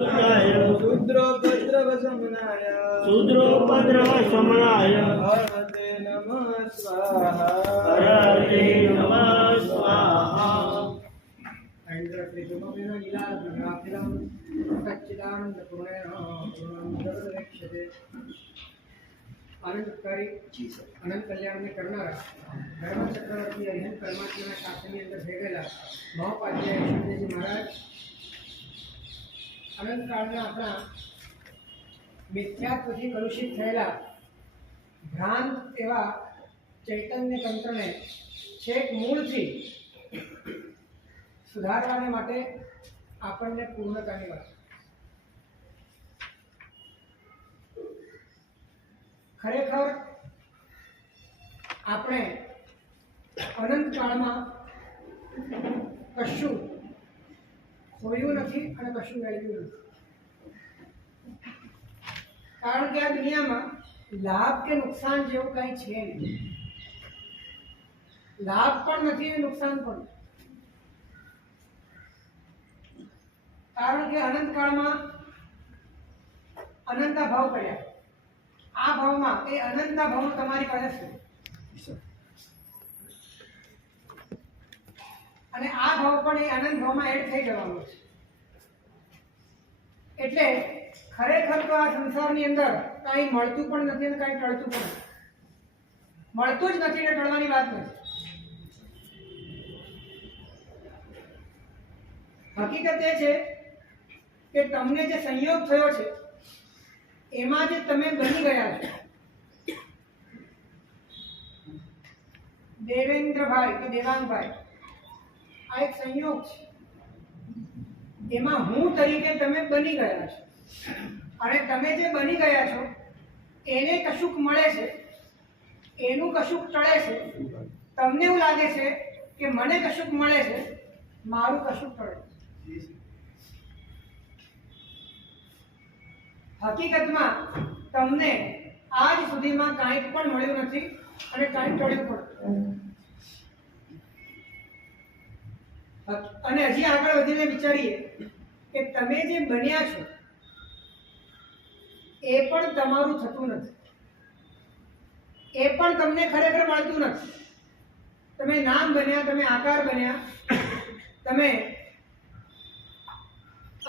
शूद्रोपद्रवशमनाय हरते नमः स्वाहा हरते नमः स्वाहा। आनंदकारी अनंत कल्याण में करनारा धर्म चक्रवर्ती अरिहंत परमात्मा शासनની અંદર ભેગેલા મહોપાધ્યાય ઈશ્વરજી મહારાજ અનંત કાળના આપણા મિથ્યાત્વથી કલુષિત થયેલા ભ્રાંત એવા ચૈતન્ય તંત્રને છેક મૂળથી સુધારવાને માટે આપણને પૂર્ણતાની વાત ખરેખર આપણે અનંત કાળમાં કશું ખોયું નથી અને કશું મેળવ્યું નથી, કારણ કે આ દુનિયામાં લાભ કે નુકસાન જેવું કંઈ છે નહીં. લાભ પણ નથી અને નુકસાન પણ, કારણ કે અનંત કાળમાં અનંતા ભાવ કર્યા. આ ભાવમાં એ અનંતના ભાવ તમારી કરે છે અને આ ભાવ પણ એ અનંત ભાવમાં એડ થઈ જવાનો છે. એટલે ખરેખર તો આ સંસારની અંદર કાંઈ મળતું પણ નથી અને કાંઈ ટળતું પણ નથી. મળતું જ નથી ને ટળવાની વાત નથી. હકીકત એ છે કે તમને જે સંયોગ થયો છે એમાં જે તમે બની ગયા છો, દેવેન્દ્રભાઈ કે દેવાંગભાઈ, આ એક સંયોગ છે. એમાં હું તરીકે તમે બની ગયા છો અને તમે જે બની ગયા છો એને કશુંક મળે છે, એનું કશુંક ટળે છે. તમને એવું લાગે છે કે મને કશુંક મળે છે, મારું કશુંક ટળે છે. હકીકતમાં તમને આજ સુધીમાં કાંઈ પણ મળ્યું નથી અને કાંઈ ટળ્યું પણ. અને હજી આગળ વધીને વિચારીએ કે તમે જે બન્યા છો એ પણ તમારું થતું નથી, એ પણ તમને ખરેખર મળતું નથી. તમે નામ બન્યા, તમે આકાર બન્યા, તમે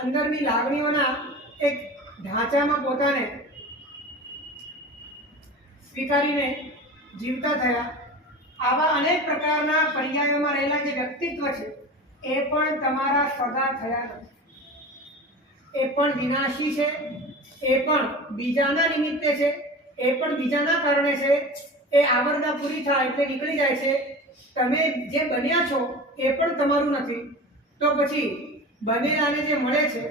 અંદરની લાગણીઓના એક ઢાંચામાં પોતાને સ્વીકારીને જીવતા થયા. આવા અનેક પ્રકારના પર્યાયોમાં રહેલા જે વ્યક્તિત્વ છે એ પણ તમારા સગા થયા નથી. એ પણ વિનાશી છે, એ પણ બીજાના નિમિત્તે છે, એ પણ બીજાના કારણે છે. એ આવરદા પૂરી થાય એટલે નીકળી જાય છે. તમે જે બન્યા છો એ પણ તમારું નથી. તો પછી બનેલાને જે મળે છે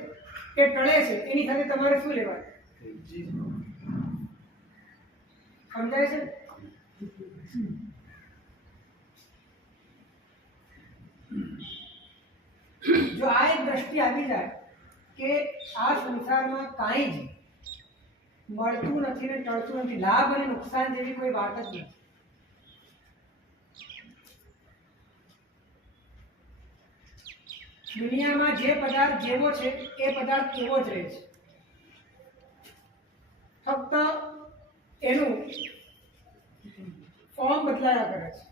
કે ટળે છે એની સાથે તમારે શું લેવાનું? સમજાય છે? જો આ એક દ્રષ્ટિ આવી જાય કે આ સંસારમાં કાંઈ જ મળતું નથી ને ટળતું નથી, લાભ અને નુકસાન જેવી કોઈ વાત જ નથી. દુનિયામાં જે પદાર્થ જેવો છે એ પદાર્થ એવો જ રહે છે. ફક્ત એનું ફોર્મ બદલાયા કરે છે,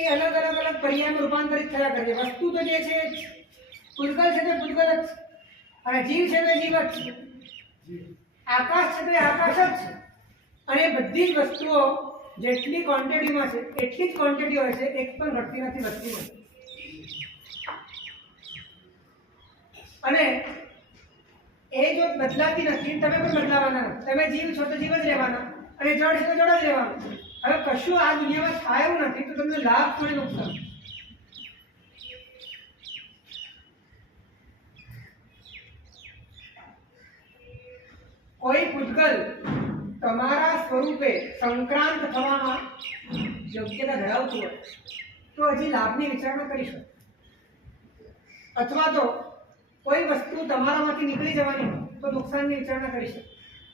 એ અલગ અલગ અલગ પર્યાયમાં રૂપાંતરિત થયા કરે છે. વસ્તુ તો જે છે પૂતગલ છે તે પૂતગલ જ છે, અને જીવ છે તે જીવ જ છે, આકાશ છે તે આકાશ જ છે. અને બધી જ વસ્તુઓ જેટલી ક્વોન્ટિટીમાં છે એટલી જ ક્વોન્ટિટી હોય છે, એક પણ ઘટતી નથી, વધતી નથી. અને એ જો બદલાતી નથી, તમે પણ બદલાવાના નથી. તમે જીવ છો તો જીવ જ રહેવાના, અને જળ છે તો જળ જ રહેવાનું. હવે કશું આ દુનિયામાં થાય એવું નથી, તો તમને લાભ થોડી નુકસાન. કોઈ પૂતગલ તમારા સ્વરૂપે સંક્રાંત થવામાં યોગ્યતા ધરાવતું હોય તો હજી લાભની વિચારણા કરી શકો. અથવા તો કોઈ વસ્તુ તમારામાંથી નીકળી જવાની હોય તો નુકસાનની વિચારણા કરી શકો.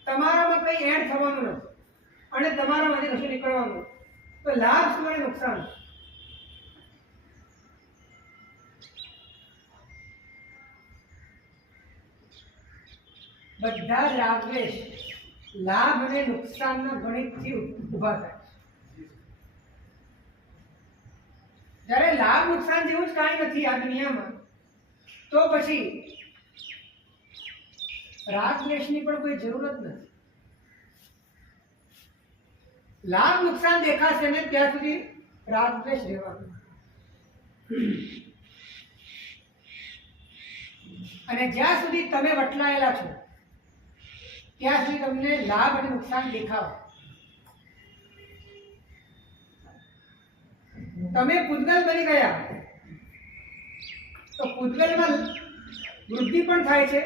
તમારામાં કંઈ એડ થવાનું નથી અને તમારામાંથી કશું નીકળવાનું, તો લાભ શું અને નુકસાન? બધા જ રાગદ્વેષ લાભ અને નુકસાનના ગણિતથી ઊભા થાય. જ્યારે લાભ નુકસાન જેવું જ કાંઈ નથી આ દુનિયામાં, તો પછી રાગદ્વેષની પણ કોઈ જરૂરત નથી. લાભ નુકસાન દેખાશે ને ત્યાં સુધી રાગદ્વેષ રહેવાનો. અને જ્યાં સુધી તમે વટલાયેલા છો ત્યાં સુધી તમને લાભ અને નુકસાન દેખાવ. તમે પૂતગલ બની ગયા તો પૂતગલમાં વૃદ્ધિ પણ થાય છે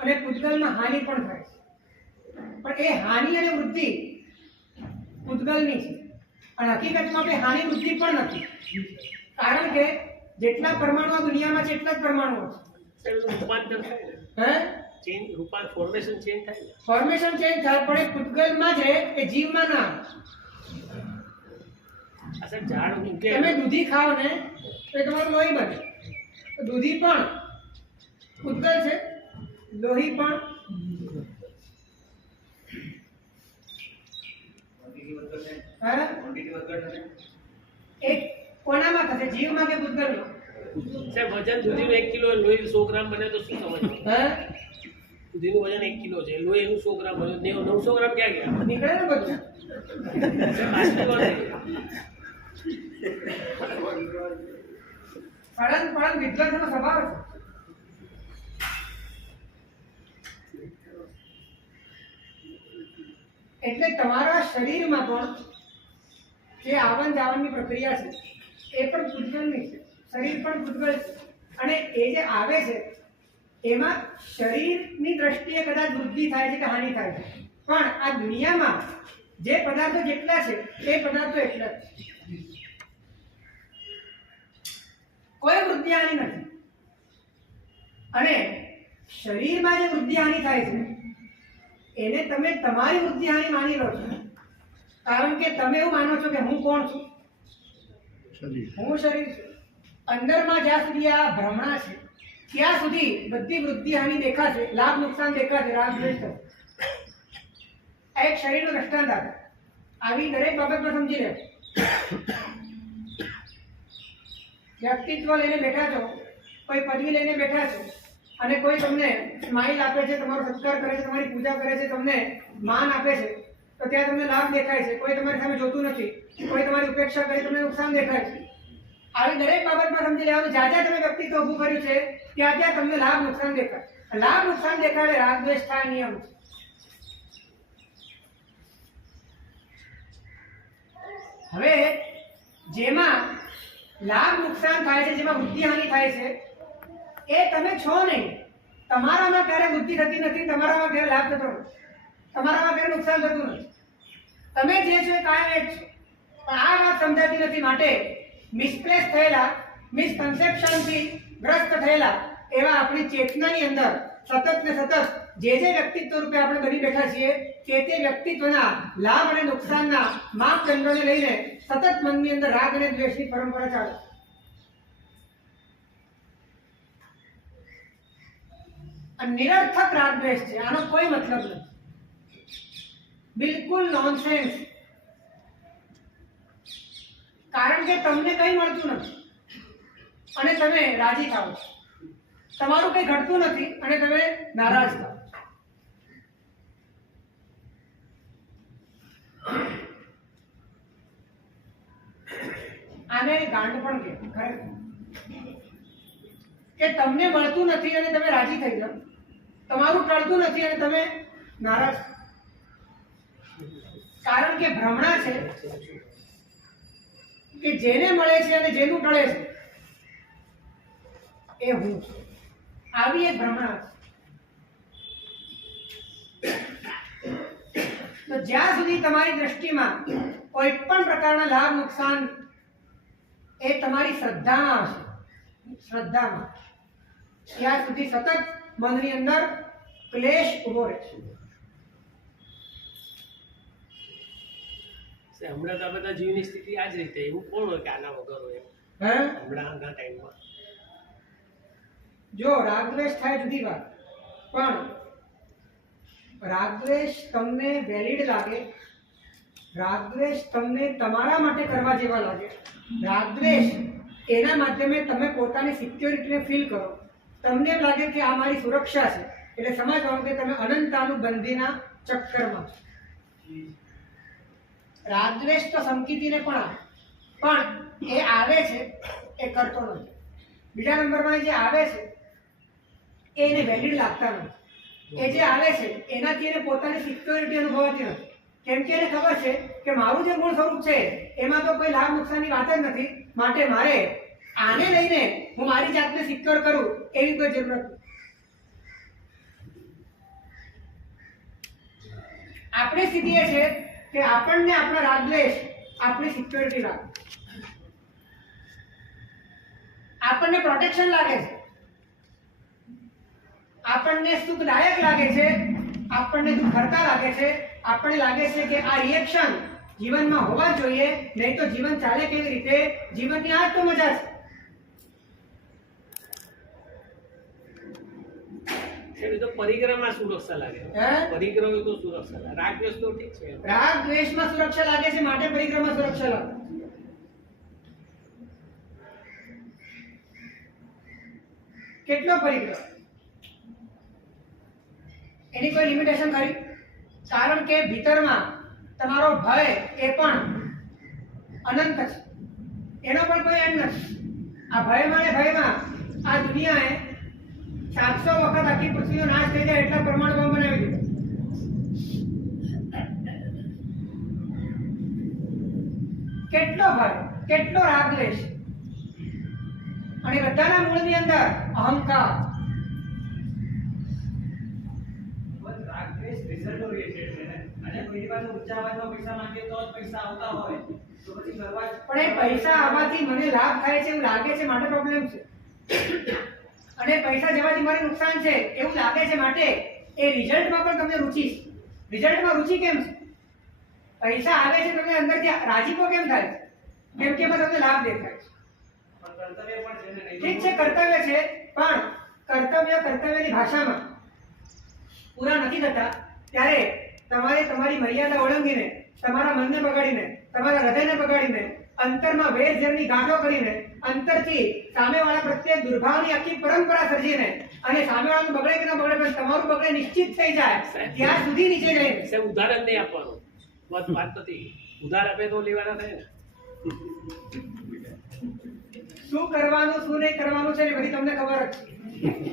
અને પૂતગલમાં હાનિ પણ થાય છે. પણ એ હાનિ અને વૃદ્ધિ પૂતગલની છે અને હકીકતમાં તે હાનિ વૃદ્ધિ પણ નથી. કારણ કે જેટલા પરમાણુ આ દુનિયામાં છે એટલા જ પરમાણુઓ છે. રૂપાંતર થાય ને, હે ચેન્જ ફોર્મેશન ચેન્જ થાય ને. ફોર્મેશન ચેન્જ થાય પણ એ પૂતગલમાં જ રહે, એ જીવમાં ના. અસર ઝાડ ઉગે તમે દૂધી ખાઓ ને તો એ તમારું લોહી બને. તો દૂધી પણ પૂતગલ છે, લોહી પણ. એક કોનામાં થશે, જીવમાં કે પૂતગલમાં? સાહેબ વજન દૂધીનું 1 કિલો, લોહી 100 ગ્રામ બને તો શું સમજવું? દૂધીનું વજન 1 કિલો છે, લોહી એનું 100 ગ્રામ બને, 900 ગ્રામ ક્યાં ગયા? નીકળે ને બધું. પણ વિદ્વાનનો સ્વભાવ છે. એટલે તમારા શરીરમાં પણ જે આવન જાવનની પ્રક્રિયા છે એ પણ પૂતગલની છે, શરીર પણ પૂતગલ છે. અને એ જે આવે છે એમાં શરીરની દ્રષ્ટિએ કદાચ વૃદ્ધિ થાય છે કે હાનિ થાય છે, પણ આ દુનિયામાં જે પદાર્થો જેટલા છે એ પદાર્થો એટલા જ છે. કોઈ વૃદ્ધિ હાનિ નથી. અને શરીરમાં જે વૃદ્ધિ હાનિ થાય છે એને તમે તમારી વૃદ્ધિ હાનિ માની લો છો. કારણ કે તમે એવું માનો છો કે હું કોણ છું? હું શરીર છું. અંદરમાં જ્યાં સુધી આ ભ્રમણા છે ત્યાં સુધી બધી વૃદ્ધિ હાનિ દેખાશે, લાભ નુકસાન દેખાશે, રાગ દ્વેષ થશે. આ એક શરીરનો દ્રષ્ટાંત આપે. આવી દરેક બાબતમાં સમજી લે. વ્યક્તિત્વ લઈને બેઠા છો, કોઈ પદવી લઈને બેઠા છો અને કોઈ તમને સ્માઇલ આપે છે, તમારો સત્કાર કરે છે, તમારી પૂજા કરે છે, તમને માન આપે છે, તો ત્યાં તમને લાભ દેખાય છે. કોઈ તમારી સામે જોતું નથી, કોઈ તમારી ઉપેક્ષા કરે તમને નુકસાન દેખાય છે. આવી દરેક બાબતમાં સમજી લેવાનું, જ્યાં જ્યાં તમે વ્યક્તિત્વ ઊભું કર્યું છે ત્યાં ત્યાં તમને લાભ નુકસાન દેખાય. લાભ નુકસાન દેખાડે રાગ દ્વેષ થાય નિયમ છે. હવે જેમાં લાભ નુકસાન થાય છે, જેમાં વૃદ્ધિ હાનિ થાય છે, એ તમે છો નહીં. તમારામાં ક્યારે વૃદ્ધિ થતી નથી, તમારામાં ક્યારે લાભ થતો નથી, તમારામાં ક્યારે નુકસાન થતું નથી. તમે જે છો એ કાયમ એ જ છો. પણ આ વાત સમજાતી નથી. માટે મિસપ્લેસ થયેલા, મિસકન્સેપ્શનથી ગ્રસ્ત થયેલા એવા આપણી ચેતનાની અંદર સતત ને સતત જે વ્યક્તિત્વ રૂપે આપણે બની બેઠા છીએ તે વ્યક્તિત્વના લાભ અને નુકસાનના માપદંડોને લઈને સતત મનની અંદર રાગ અને દ્વેષની પરંપરા ચાલે. નિરર્થક રાગ દ્વેષ છે, આનો કોઈ મતલબ નથી, બિલકુલ નોનસેન્સ. કારણ કે તમને કંઈ મળતું નથી અને તમે રાજી થાઓ છો, તમારું કંઈ ઘટતું નથી અને તમે નારાજ થાઓ. આને ગાંડ પણ કે ખરેખર કે તમને મળતું નથી અને તમે રાજી થઈ જાઓ, તમારું ટળતું નથી અને તમે નારાજ. કારણ કે ભ્રમણા છે કે જેને મળે છે અને જેનું ટળે છે એ હું છું. આવી એક ભ્રમણા છે. તો જ્યાં સુધી તમારી દ્રષ્ટિમાં કોઈ પણ પ્રકારના લાભ નુકસાન એ તમારી શ્રદ્ધામાં હશે, શ્રદ્ધામાં, ત્યાં સુધી સતત મનની અંદર ક્લેશ ઉભો રહેશે. હમણાં તો આ બધા જીવની સ્થિતિ આ જ રીતે, એવું કોણ હોય કે આના વગર હોય? હમણાંના ટાઈમમાં જો રાગદ્વેષ થાય જુદી વાત, પણ રાગદ્વેષ તમને વેલિડ લાગે, રાગદ્વેષ તમને તમારા માટે કરવા જેવા લાગે, રાગદ્વેષ એના માધ્યમે તમે પોતાની સિક્યોરિટીને ફીલ કરો, તમને એમ લાગે કે આ મારી સુરક્ષા છે, એટલે સમજવાનું કે તમે અનંતાનુબંધીના ચક્કરમાં છો. રાગદ્વેષ તો સંકિતીને પણ આવે, પણ એ આવે છે એ કરતો નથી. બીજા નંબરમાં જે આવે છે એને વેલિડ લાગતા નથી. એ જે આવે છે એનાથી એને પોતાની સિક્યોરિટી અનુભવાતી નથી, કેમ કે એને ખબર છે કે મારું જે મૂળ સ્વરૂપ છે એમાં તો કોઈ લાભ નુકસાનની વાત જ નથી, માટે મારે આને લઈને હું મારી જાતને સિક્યોર કરું એવી કોઈ જરૂર નથી. આપણી સ્થિતિ એ છે કે આપણને આપણા રાગદ્વેષ આપણી સિક્યોરિટી લાગે, આપણને પ્રોટેક્શન લાગે છે, આપણને સુખદાયક લાગે છે, આપણને દુઃખહર્તા લાગે છે, આપણને લાગે છે કે આ રિએક્શન જીવનમાં હોવા જોઈએ, નહીં તો જીવન ચાલે કેવી રીતે? જીવનની આ જ તો મજા છે. એ તો પરિક્રમા સુરક્ષા લાગે, પરિક્રમા તો સુરક્ષા લાગે, રાગ દ્વેષ તો ઠીક છે. રાગ દ્વેષમાં સુરક્ષા લાગે છે માટે પરિક્રમા સુરક્ષા લાગે. કેટલો પરિગ્રહ? એની કોઈ લિમિટેશન ખરી? કારણ કે ભીતરમાં તમારો ભય એ પણ અનંત છે, એનો પણ કોઈ એન્ડ નથી. આ ભયમાં ને ભયમાં આ દુનિયાએ 700 વખત આખી પૃથ્વીનો નાશ થઈ જાય એટલા પરમાણુ બોમ્બ બનાવી દીધો. કેટલો ભય, કેટલો રાગદ્વેષ, અને બધાના મૂળની અંદર અહંકાર. રાગદ્વેષ રિઝલ્ટ ઓરિએન્ટેડ છે ને, અને કોઈની પાસે ઊંચા અવાજમાં પૈસા માંગે તો જ પૈસા આવતા હોય તો પછી કરવા જ. પણ એ પૈસા આવવાથી મને લાભ થાય છે એવું લાગે છે માટે પ્રોબ્લેમ છે, અને પૈસા જવાથી મારે નુકસાન છે એવું લાગે છે માટે એ રિઝલ્ટમાં પણ તમને રુચિ છે. રિઝલ્ટમાં રુચિ કેમ છે? પૈસા આવે છે તમને અંદરથી રાજીપો કેમ થાય છે? કેમ કે એમાં તમને લાભ દેખાય છે. કર્તવ્ય પણ છે ને. ઠીક છે, કર્તવ્ય છે, પણ કર્તવ્યની ભાષામાં પૂરા નથી થતા ત્યારે તમારે તમારી મર્યાદા ઓળંગીને, તમારા મનને બગાડીને, તમારા હૃદયને બગાડીને, અંતરમાં વેર ઝેરની ગાંઠો કરીને, અંતરથી સામેવાળા પ્રત્યે દુર્ભાવની આખી પરંપરા સર્જીને, અને સામેવાળાનું બગડે કે ન બગડે પણ તમારું બગડે નિશ્ચિત થઈ જાય ત્યાં સુધી નીચે જઈને સાહેબ ઉદાહરણ નહીં આપવાનું, વાત નથી. ઉધાર આપે તો લેવાના થાય ને. શું કરવાનું શું નહીં કરવાનું છે ને બધી તમને ખબર જ છે.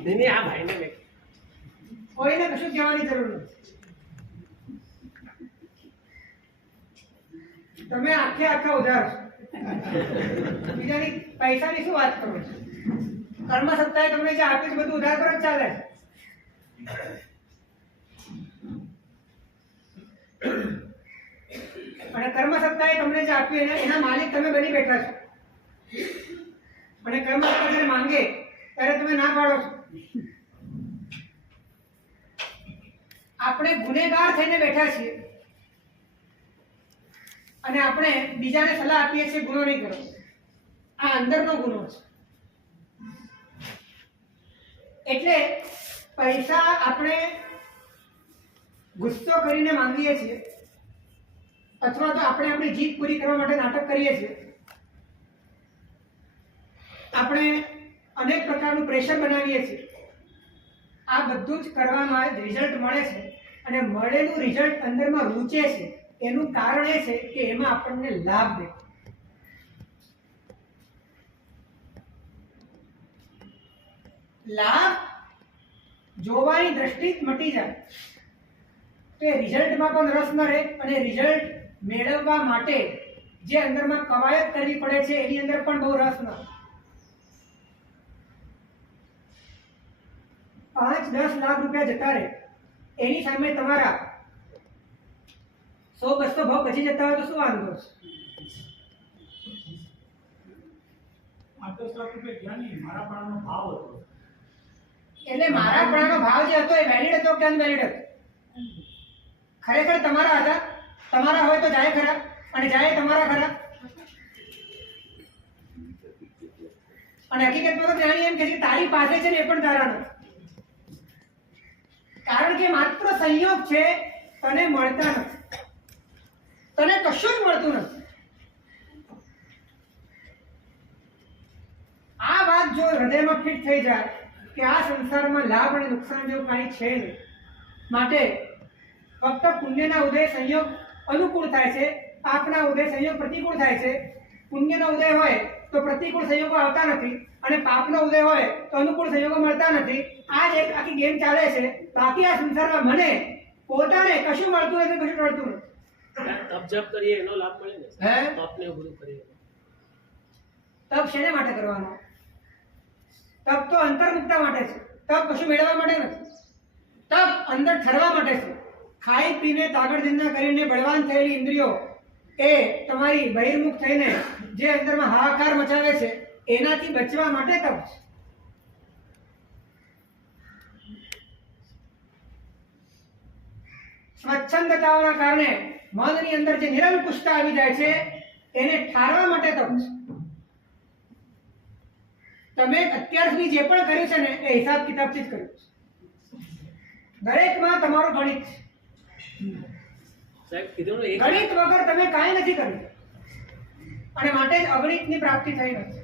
નહીં, આ ભાઈને મેં કોઈને કશું કહેવાની જરૂર નથી. તમે આખે આખા ઉધાર છો. બીજાની પૈસાની શું વાત કરો છો? કર્મ સત્તાએ તમને જે આપ્યું છે બધું ઉધાર પર જ ચાલે છે. અને કર્મ સત્તાએ તમને જે આપ્યું એના માલિક તમે બની બેઠા છો. અને કર્મ સત્તા જ્યારે માંગે ત્યારે તમે ના પાડો છો. આપણે ગુનેગાર થઈને બેઠા છીએ અને આપણે બીજાને સલાહ આપીએ છીએ ગુનો નહીં કરો. આ અંદરનો ગુનો છે. એટલે પૈસા આપણે ગુસ્સો કરીને માંગીએ છીએ, અથવા તો આપણે આપણી જીત પૂરી કરવા માટે નાટક કરીએ છીએ. આપણે અનેક પ્રકારનું પ્રેશર બનાવીએ છીએ. આ બધું જ કરવામાં રિઝલ્ટ મળે છે, અને મળેલું રિઝલ્ટ અંદરમાં રૂચે છે. એનું કારણ એ છે કે એમાં આપણને લાભ દેખાય. લાભ જોવાની દ્રષ્ટિ મટી જાય તો એ રિઝલ્ટમાં પણ રસ ન રહે, અને રિઝલ્ટ મેળવવા માટે જે અંદરમાં કવાયત કરવી પડે છે એની અંદર પણ બહુ રસ ન. 5-10 લાખ રૂપિયા જતા રહે એની સામે તમારા 100-200 ભાવ બચી જતા હોય તો શું વાંધો છે? 5-10 લાખ રૂપિયા જ્ઞાની મારા પ્રાણનો ભાવ હતો. એટલે મારા પ્રાણનો ભાવ જે હતો એ વેલિડ હતો કે અનવેલિડ હતો? ખરેખર તમારા હતા. તમારા હોય તો જાય ખરા, અને જાય તમારા ખરા. અને હકીકતમાં તો જ્ઞાની એમ કહે છે કે તારી પાસે છે ને એ પણ તારા નથી. કારણ કે માત્ર સંયોગ છે, તને મળતા નથી, તને કશું જ મળતું નથી. આ વાત જો હૃદયમાં ફિટ થઈ જાય કે આ સંસારમાં લાભ અને નુકસાન જેવું કાંઈ છે નહીં, માટે ફક્ત પુણ્યના ઉદય સંયોગ અનુકૂળ થાય છે, પાપના ઉદય સંયોગ પ્રતિકૂળ થાય છે. પુણ્યનો ઉદય હોય તો પ્રતિકૂળ સંયોગો આવતા નથી, અને પાપનો ઉદય હોય તો અનુકૂળ સંયોગો મળતા નથી. આ જ એક આખી ગેમ ચાલે છે. બાકી આ સંસારમાં મને પોતાને કશું મળતું નથી, કશું મળતું નથી. તપ જપ કરીએ એનો લાભ મળે ને. હે? તપને એવું બધું કરીએ. તપ શેને માટે કરવાનો? તપ તો અંતર્મુક્તા માટે છે. તપ કશું મેળવવા માટે નથી. તપ અંદર ઠરવા માટે છે. ખાઈ પીને તાગડ ધંધા કરીને બળવાન થયેલી ઇન્દ્રિયો એ તમારી બહિર્મુખ થઈને જે અંદરમાં હાહાકાર મચાવે છે એનાથી બચવા માટે તપ છે. સ્વચ્છંદતાઓના કારણે મનની અંદર જે નિરંકુશતા આવી જાય છે એને ઠારવા માટે તપ છે. તમે અત્યાર સુધી જે પણ કર્યું છે ને એ હિસાબ કિતાબથી જ કર્યું છે. દરેકમાં તમારું ગણિત છે. સાહેબ કીધું ને, એક ગણિત વગર તમે કાંઈ નથી કર્યું, અને માટે જ અગણિતની પ્રાપ્તિ થઈ નથી.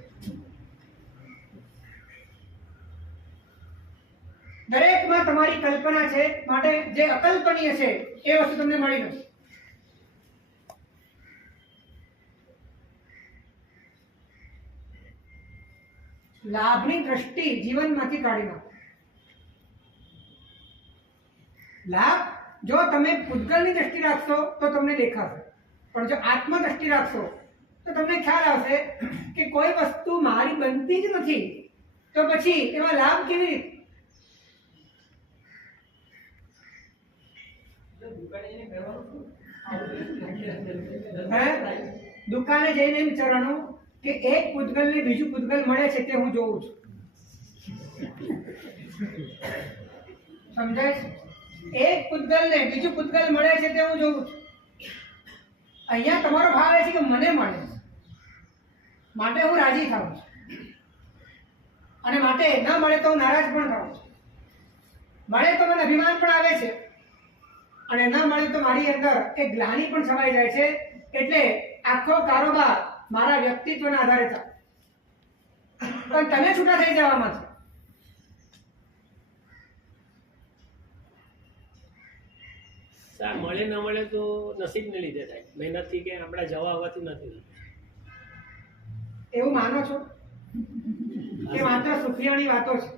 દરેકમાં તમારી કલ્પના છે, માટે જે અકલ્પનીય છે એ વસ્તુ તમને મળી નથી. લાભની દ્રષ્ટિ જીવનમાંથી કાઢી નાખો. લાભ જો તમે પૂતગલની દ્રષ્ટિ રાખશો તો તમને દેખાશે, પણ જો આત્મ દ્રષ્ટિ રાખશો તો તમને ખ્યાલ આવશે કે કોઈ વસ્તુ મારી બનતી જ નથી, તો પછી એમાં લાભ કેવી રીતે? દુકાને જઈને વિચારવાનું કે એક પૂતગલને બીજું પૂતગલ મળે છે તે હું જોઉં છું. સમજાય છે? એક પૂતગલને બીજું પૂતગલ મળે છે તે હું જોઉં છું. અહીંયા તમારો ભાવ એ છે કે મને મળે છે, માટે હું રાજી થાઉં છું, અને માટે ન મળે તો હું નારાજ પણ થાઉં છું. મળે તો મને અભિમાન પણ આવે છે, અને ન મળે તો મારી અંદર એક ગ્લાનિ પણ છવાઈ જાય છે. એટલે આખો કારોબાર મારા વ્યક્તિત્વના આધારે થાય. પણ તમે છૂટા થઈ જવામાં છે. સાહેબ મળે ન મળે તો નસીબને લીધે થાય, મહેનતથી કે આપણા જવા આવવાથી નથી. એવું માનો છો કે માત્ર સુખિયાની વાતો છે?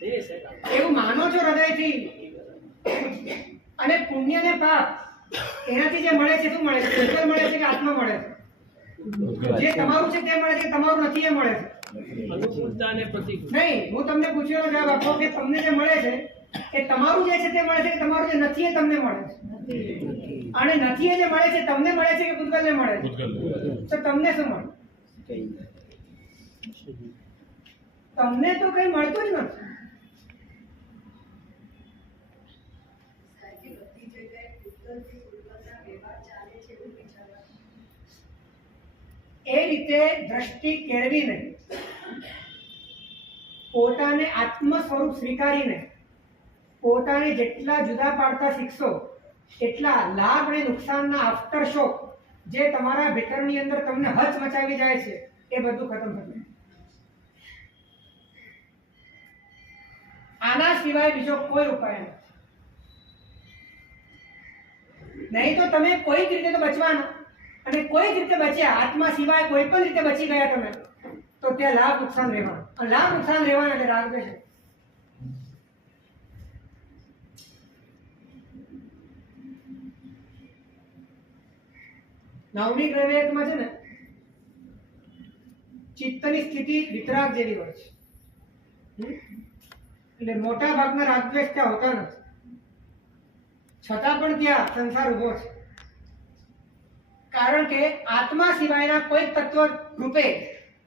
એ સાહેબ એવું માનો છો હૃદયથી? અને પુણ્ય ને પાપ એનાથી જે મળે છે શું મળે છે? ઈશ્વર મળે છે કે આત્મા મળે છે? જે તમારું છે તે મળે છે, તમારું નથી એ મળે છે? અનુકૂળતા અને પ્રતિકૂળ. નહીં, હું તમને પૂછ્યો જવાબ આપો કે તમને જે મળે છે એ તમારું જે છે તે મળે છે કે તમારું જે નથી એ તમને મળે છે? અને નથી એ જે મળે છે તમને મળે છે કે પૂતગલને મળે છે? તો તમને શું મળે? તમને તો કઈ મળતું જ નથી. એ રીતે દ્રષ્ટિ કેળવીને પોતાને આત્મ સ્વરૂપ સ્વીકારીને પોતાને જેટલા જુદા પાડતા શીખશો એટલા લાભ અને નુકસાનના આફ્ટર શોક જે તમારા ભીતરની અંદર તમને હચ મચાવી જાય છે એ બધું ખતમ થશે. આના સિવાય બીજો કોઈ ઉપાય નથી. નહીં તો તમે કોઈક રીતે તો બચવાના, અને કોઈક રીતે બચ્યા, આત્મા સિવાય કોઈ પણ રીતે બચી ગયા તમે, તો ત્યાં લાભ નુકસાન રહેવાનું. અને લાભ નુકસાન રહેવાના એટલે રાગ દ્વેષ. નવમી ગ્રહવેદમાં છે ને ચિત્તની સ્થિતિ વિતરાગ જેવી હોય છે. એટલે મોટા ભાગના રાગદ્વેષ ત્યાં હોતા નથી, છતાં પણ ત્યાં સંસાર ઉભો છે. કારણ કે આત્મા સિવાયના કોઈ તત્વ રૂપે,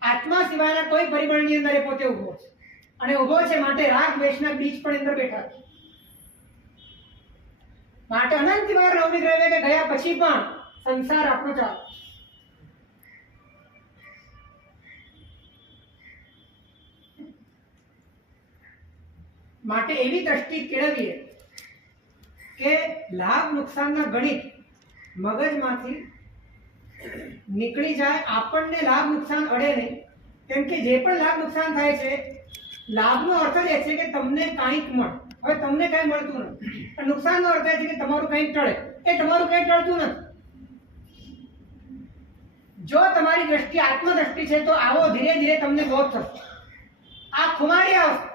આત્મા સિવાયના કોઈ પરિબળની અંદર એ પોતે ઉભો છે, અને ઉભો છે માટે રાગ દ્વેષના બીજ પણ અંદર બેઠા છે. માટે અનંત વાર નવમી ગ્રહવેદે ગયા પછી પણ સંસાર આપણો ચાલે. માટે એવી દ્રષ્ટિ કેળવીએ કે લાભ નુકસાનના ગણિત મગજમાંથી નીકળી જાય, આપણને લાભ નુકસાન અડે નહીં. કેમ કે જે પણ લાભ નુકસાન થાય છે, લાભનો અર્થ જ એ છે કે તમને કાંઈક મળે. હવે તમને કાંઈ મળતું નથી, અને નુકસાનનો અર્થ એ છે કે તમારું કંઈક ટળે. એ તમારું કંઈ ટળતું નથી. જો તમારી દ્રષ્ટિ આત્મદ્રષ્ટિ છે તો આવો ધીરે ધીરે તમને બોધ થશે. આ ખુમારી આવશે,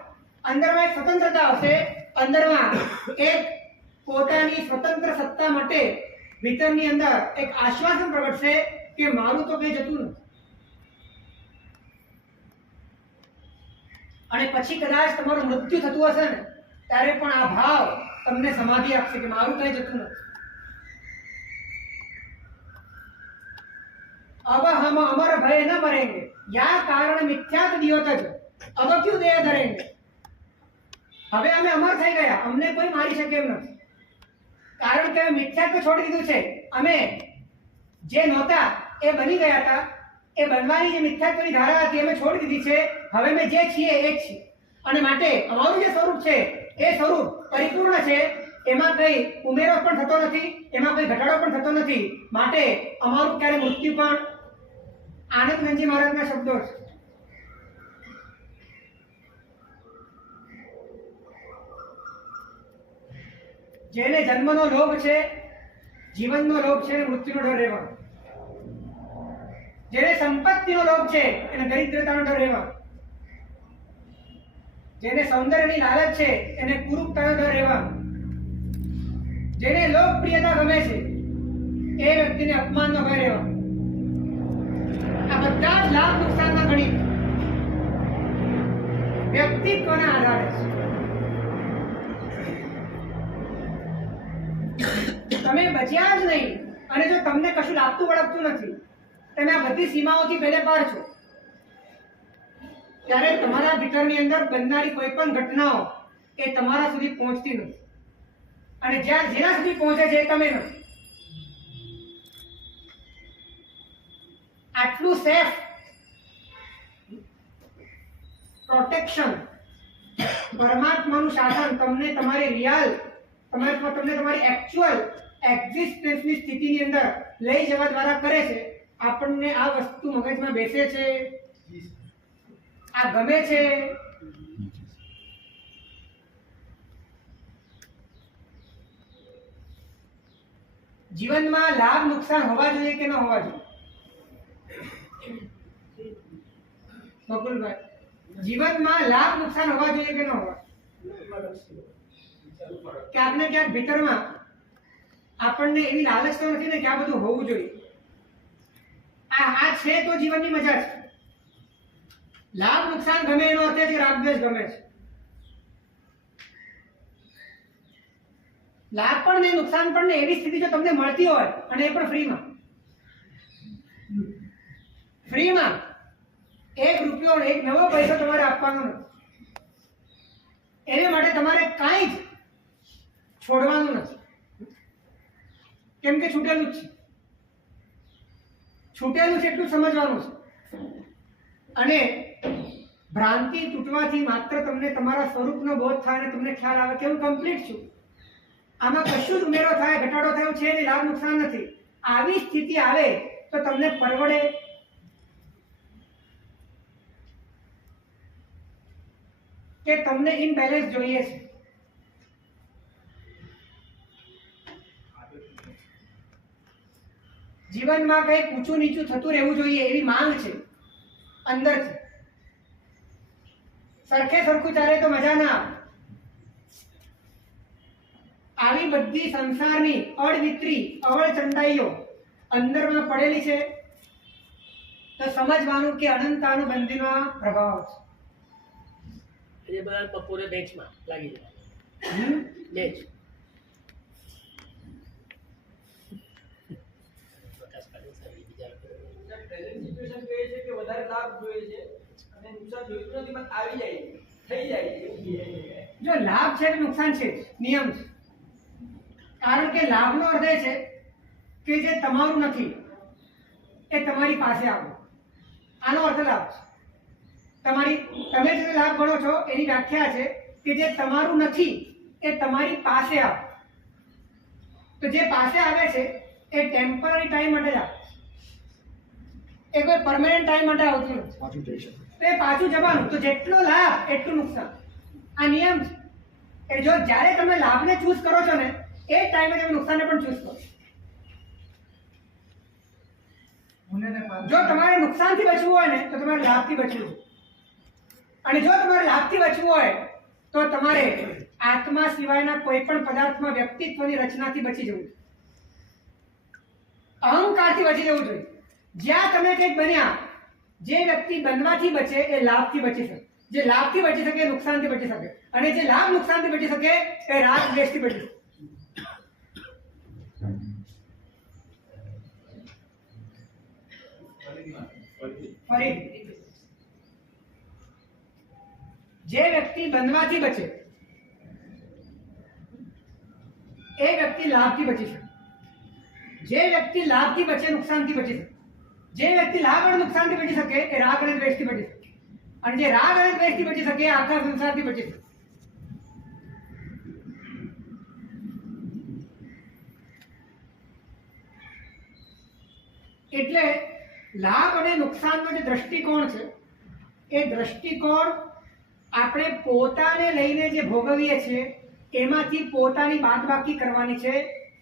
અંદરમાં એક સ્વતંત્રતા આવશે, અંદરમાં એક પોતાની સ્વતંત્ર સત્તા માટે ભીતરની અંદર એક આશ્વાસન પ્રગટશે કે મારું તો કંઈ જતું નથી. અને પછી કદાચ તમારું મૃત્યુ થતું હશે ને ત્યારે પણ આ ભાવ તમને સમાધિ આપશે કે મારું કંઈ જતું નથી. अब हम अमर भय न मरेंगे, या कारण मिथ्यात दियो तज अब क्यों देह धरेंगे. હવે અમે અમર થઈ ગયા, અમને કોઈ મારી શકે એમ નથી, કારણ કે મિથ્યાત્વ છોડી દીધું છે. અમે જે નહોતા એ બની ગયા હતા, એ બનવાની જે મિથ્યાત્વની ધારા હતી અમે છોડી દીધી છે. હવે અમે જે છીએ એ જ છીએ, અને માટે અમારું જે સ્વરૂપ છે એ સ્વરૂપ પરિપૂર્ણ છે. એમાં કઈ ઉમેરો પણ થતો નથી, એમાં કોઈ ઘટાડો પણ થતો નથી. માટે અમારું ક્યારે મૃત્યુ પણ આનંદનંદજી મહારાજના શબ્દો છે. જેને જન્મનો લોભ છે, જીવનનો લોભ છે, મૃત્યુનો ડર રહેવાનો. જેને સંપત્તિનો લોભ છે એને દરિદ્રતાનો ડર રહેવાનો. જેને સૌંદર્યની લાલચ છે એને કુરૂપતાનો ડર રહેવાનો. જેને લોકપ્રિયતા ગમે છે એ વ્યક્તિને અપમાનનો ભય રહેવાનો. આ બધા જ લાભ નુકસાનના ગણિત વ્યક્તિત્વના આધારે છે. તમે બચ્યા જ નહીં, અને જો તમને કશું લાગતું વળગતું નથી, તમે આ બધી સીમાઓથી પહેલે પાર છો, ત્યારે તમારા ભીતરની અંદર બનનારી કોઈ પણ ઘટનાઓ એ તમારા સુધી પહોંચતી નથી. અને જ્યાં જેના સુધી પહોંચે છે એ તમે નથી. આટલું સેફ પ્રોટેક્શન, પરમાત્માનું શાસન તમને તમારી રિયલ, તમને તમારી એકચ્યુઅલ એક્ઝિસ્ટન્સની સ્થિતિની અંદર લઈ જવા દ્વારા કરે છે. આપણને આ વસ્તુ મગજમાં બેસે છે, આ ગમે છે. જીવનમાં લાભ નુકસાન હોવા જોઈએ કે ન હોવા જોઈએ? બકુલભાઈ, જીવનમાં લાભ નુકસાન હોવા જોઈએ કે ન હોવા? ક્યાંક ને ક્યાંક ભીતરમાં આપણને એવી લાલચ તો નથી ને કે આ બધું હોવું જોઈએ. આ છે તો જીવનની મજા છે. લાભ નુકસાન ગમે એનો અર્થ છે કે રાગદ્વેષ ગમે છે. લાભ પણ નહીં, નુકસાન પણ નહીં, એવી સ્થિતિ જો તમને મળતી હોય, અને એ પણ ફ્રીમાં, 1 રૂપિયો, 1 નવો પૈસો તમારે આપવાનો નથી. એને માટે તમારે કાંઈ જ છોડવાનું નથી, કેમ કે છૂટેલું જ છે. છૂટેલું છે એટલું સમજવાનું છે. અને ભ્રાંતિ તૂટવાથી માત્ર તમને તમારા સ્વરૂપનો બોધ થાય અને તમને ખ્યાલ આવે કે હું કમ્પ્લીટ છું, આમાં કશું જ ઉમેરો થાય, ઘટાડો થયો છે ને લાભ નુકસાન નથી. આવી સ્થિતિ આવે તો તમને પરવડે? કે તમને ઇમ્બેલેન્સ જોઈએ છે? જીવનમાં કંઈક ઊંચું નીચું થતું રહેવું જોઈએ એવી માંગ છે અંદરથી. સરખે સરખું ચાલે તો મજા ના આવે. આવી બધી સંસારની અડવિતરી અવળચંડાઈઓ અંદરમાં પડેલી છે તો સમજવાનું કે અનંતાનું બંધીમાં પ્રભાવ છે. એ બધા બપોરે બેચમાં લાગી જાય. બેચ સિચ્યુએશન કહે છે કે વધારે લાભ જોઈએ છે અને નુકસાન જોઈતું નથી, પણ આવી જાય, થઈ જાય એવું કહે છે. જો લાભ છે કે નુકસાન છે, નિયમ છે. કારણ કે લાભનો અર્થ એ છે કે જે તમારું નથી એ તમારી પાસે આવે. આનો અર્થ લાભ છે. તમે જે લાભ ગણો છો એની વ્યાખ્યા છે કે જે તમારું નથી એ તમારી પાસે આવે. તો જે પાસે આવે છે એ ટેમ્પરરી ટાઈમ માટે જ આવે, એ કોઈ પરમેનન્ટ ટાઈમ માટે આવતું નથી. તો એ પાછું જવાનું. તો જેટલો લાભ એટલું નુકસાન. આ નિયમ છે. એ જો જ્યારે તમે લાભને ચૂઝ કરો છો ને એ ટાઈમે તમે નુકસાનને પણ ચૂઝ કરો. જો તમારે નુકસાનથી બચવું હોય ને તો તમારે લાભથી બચવું છે. અને જો તમારે લાભથી બચવું હોય તો તમારે આત્મા સિવાયના કોઈ પણ પદાર્થમાં વ્યક્તિત્વની રચનાથી બચી જવું જોઈએ, અહંકારથી બચી જવું જોઈએ. જ્યાં તમે કંઈક બન્યા, જે વ્યક્તિ બનવાથી બચે એ લાભથી બચી શકે, જે લાભથી બચી શકે એ નુકસાનથી બચી શકે, અને જે લાભ નુકસાનથી બચી શકે એ રાગ દ્વેષથી બચી શકે. ફરી જે વ્યક્તિ બનવાથી બચે એ વ્યક્તિ લાભથી બચી શકે, જે વ્યક્તિ લાભથી બચે નુકસાનથી બચી શકે, જે વ્યક્તિ લાભ અને નુકસાનથી બચી શકે એ રાગ અને દ્વેષથી બચી શકે, અને જે રાગ અને દ્વેષથી બચી શકે એ આખા સંસારથી બચી શકે. એટલે લાભ અને નુકસાનનો જે દ્રષ્ટિકોણ છે એ દ્રષ્ટિકોણ આપણે પોતાને લઈને જે ભોગવીએ છીએ એમાંથી પોતાની બાદબાકી કરવાની છે.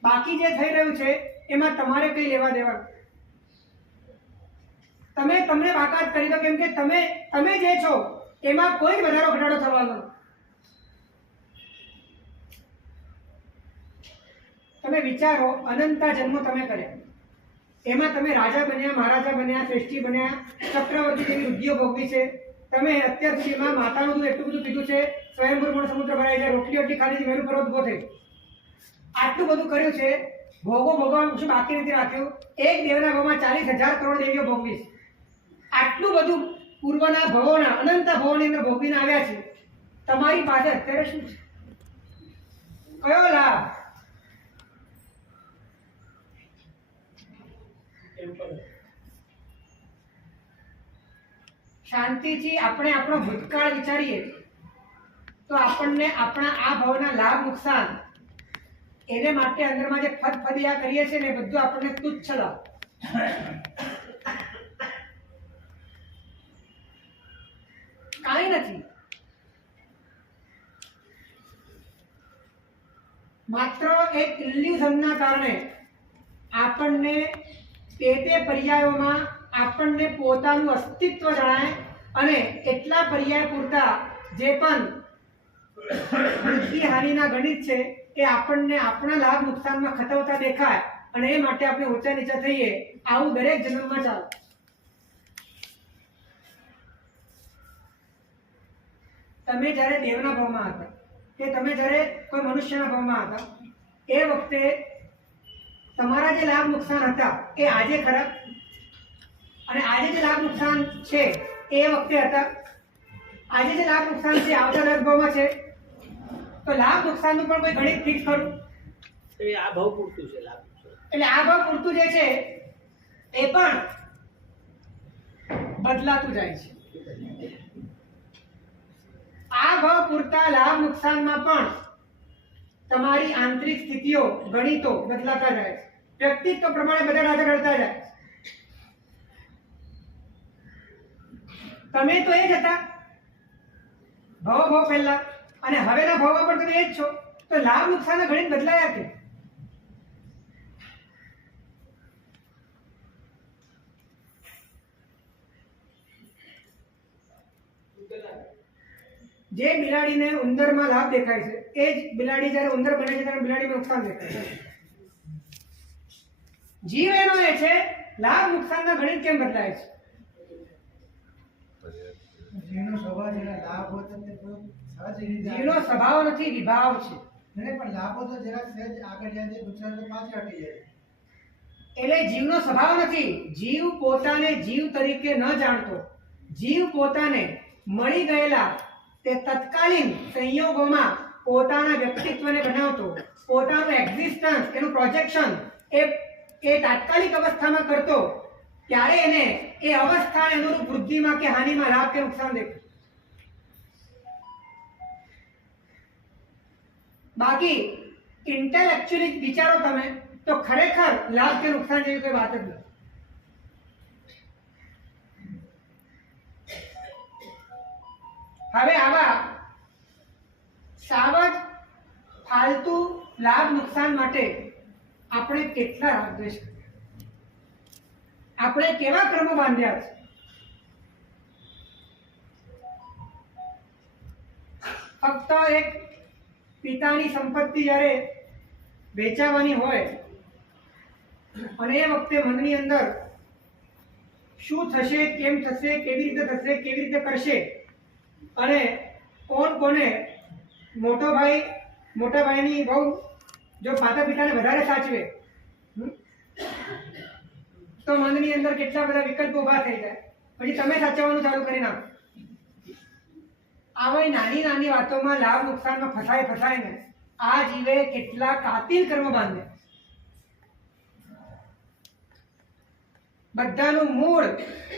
બાકી જે થઈ રહ્યું છે એમાં તમારે કઈ લેવા દેવાનું. તમે તમને બાકાત કરી દો, કેમ કે તમે જે છો એમાં કોઈ વધારો ઘટાડો થવાનો નથી. તમે વિચારો, અનંતા જન્મો તમે કર્યા, એમાં તમે રાજા બન્યા, મહારાજા બન્યા, શ્રેષ્ઠી બન્યા, ચક્રવર્તી જેવી વૃદ્ધિઓ ભોગવી છે. તમે અત્યાર સુધીમાં માતાનું દૂધ એટલું બધું પીધું છે, સ્વયંભૂ ગુણ સમુદ્ર ભરાય છે, રોટલી એટલી ખાધી છે, મેરુ પર્વત ઉભો થઈ. આટલું બધું કર્યું છે, ભોગો ભોગવવાનું કશું બાકી નથી રાખ્યું. એક દેવના ભવમાં 40,000 કરોડ દેવીઓ ભોગવી છે. આટલું બધું પૂર્વના ભવોના અનંત ભવોની અંદર ભોગવીને આવ્યા છે. તમારી પાસે અત્યારે શું છે? કયો લાભ? શાંતિથી આપણે આપણો ભૂતકાળ વિચારીએ તો આપણને આપણા આ ભવના લાભ નુકસાન એને માટે અંદરમાં જે ફદફદિયા કરીએ છીએ ને બધું આપણને તુચ્છ લાગે. કાંઈ નથી. માત્ર એક ઇલ્યુઝનના કારણે આપણને તે પર્યાયોમાં આપણને પોતાનું અસ્તિત્વ જણાય, અને એટલા પર્યાય પૂરતા જે પણ વૃદ્ધિ હાનિના ગણિત છે એ આપણને આપણા લાભ નુકસાનમાં ખતવતા દેખાય, અને એ માટે આપણે ઊંચા નીચા થઈએ. આવું દરેક જન્મમાં ચાલે. તમે જ્યારે દેવના ભાવમાં હતા કે તમે જ્યારે કોઈ મનુષ્યના ભાવમાં હતા એ વખતે તમારા જે લાભ નુકસાન હતા એ આજે ખરા, અને આજે જે લાભ નુકસાન છે એ વખતે હતા. આજે જે લાભ નુકસાન છે આવતા 10 ભાવમાં છે. તો લાભ નુકસાનનું પણ કોઈ ગણિત ફિક્સ કરું? આ ભાવ પૂરતું છે લાભ. એટલે આ ભાવ પૂરતું જે છે એ પણ બદલાતું જાય છે. આ ભાવ પૂરતા લાભ નુકસાનમાં પણ તમારી આંતરિક સ્થિતિઓ ગણિતો બદલાતા જાય છે. વ્યક્તિત્વ પ્રમાણે બધા રાજા રડતા જાય છે. તમે તો એ જ હતા ભાવ પહેલા, અને હવેના ભાવમાં પણ તમે એ જ છો. તો લાભ નુકસાનના ગણિત બદલાયા કે? જે બિલાડીને ઉંદરમાં લાભ દેખાય છે એ જ બિલાડી જ્યારે ઉંદર બને છે ત્યારે બિલાડીમાં નુકસાન દેખાય છે. જીવ એનો એ છે લાભ નુકસાનના ગણિત કેમ બદલાય છે? જીવનો સ્વભાવ છે, લાભ હોય તો તે સહજ રીતે જીવનો સ્વભાવ નથી, વિભાવ છે. પણ લાભો તો જરાક સહેજ આગળ જાય છે, નુકસાન તો પાછળ હટી જાય. એટલે જીવનો સ્વભાવ નથી. જીવ પોતાને જીવ તરીકે ન જાણતો, જીવ પોતાને મળી ગયેલા તે તત્કાલીન સંયોગોમાં પોતાના વ્યક્તિત્વને બનાવતો, પોતાનું એક્ઝિસ્ટન્સ, એનું પ્રોજેક્શન એ તાત્કાલિક અવસ્થામાં કરતો, ત્યારે એને એ અવસ્થાને અનુરૂપ વૃદ્ધિમાં કે હાનિમાં લાભ કે નુકસાન દેખાય. બાકી ઇન્ટેલેક્ચ્યુઅલી વિચારો તમે તો ખરેખર લાભ કે નુકસાન જેવી કોઈ વાત જ નથી. હવે આવા સાવજ ફાલતુ લાભ નુકસાન માટે આપણે કેટલા રાગદ્વેષ કર્યા, આપણે કેવા કર્મો બાંધ્યા છે. ફક્ત એક પિતાની સંપત્તિ જ્યારે વેચાવાની હોય અને એ વખતે મનની અંદર શું થશે, કેમ થશે, કેવી રીતે થશે, કેવી રીતે કરશે અને કોણ કોને મોટા ભાઈની બહુ જો માતા પિતાને વધારે સાચવે તો મનની અંદર કેટલા બધા વિકલ્પો ઊભા થઈ જાય. પછી તમે સાચવવાનું ચાલુ કરી નાખો. આવી નાની નાની વાતોમાં લાભ નુકસાનમાં ફસાઈને આ જીવે કેટલા કાતિલ કર્મ બાંધે. બધાનું મૂળ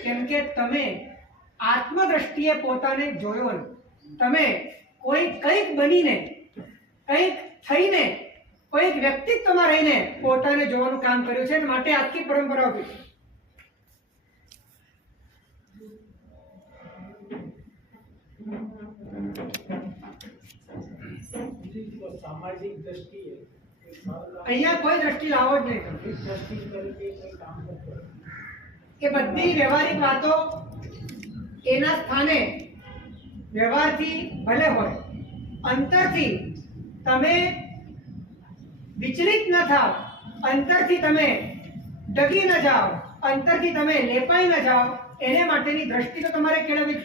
કેમ કે તમે આત્મદ્રષ્ટિએ પોતાને જોયો નથી. તમે કંઈક બનીને, કંઈક થઈને, કોઈક વ્યક્તિત્વમાં રહીને પોતાને જોવાનું કામ કર્યું છે. માટે આખી પરંપરા ઉભી છે. સામાજિક દ્રષ્ટિએ અહીંયા કોઈ દ્રષ્ટિ લાવો જ નહીં. દ્રષ્ટિ તરીકે કોઈ કામ કરતો એ બધી વ્યવહારિક વાતો એના સ્થાને વ્યવહારથી ભલે હોય, અંતરથી તમે વિચલિત ન થાવ, અંતરથી તમે ડગી ન જાઓ, અંતરથી તમે લેપાઈ ન જાઓ, એને માટેની દ્રષ્ટિ તો તમારે કેળવવી.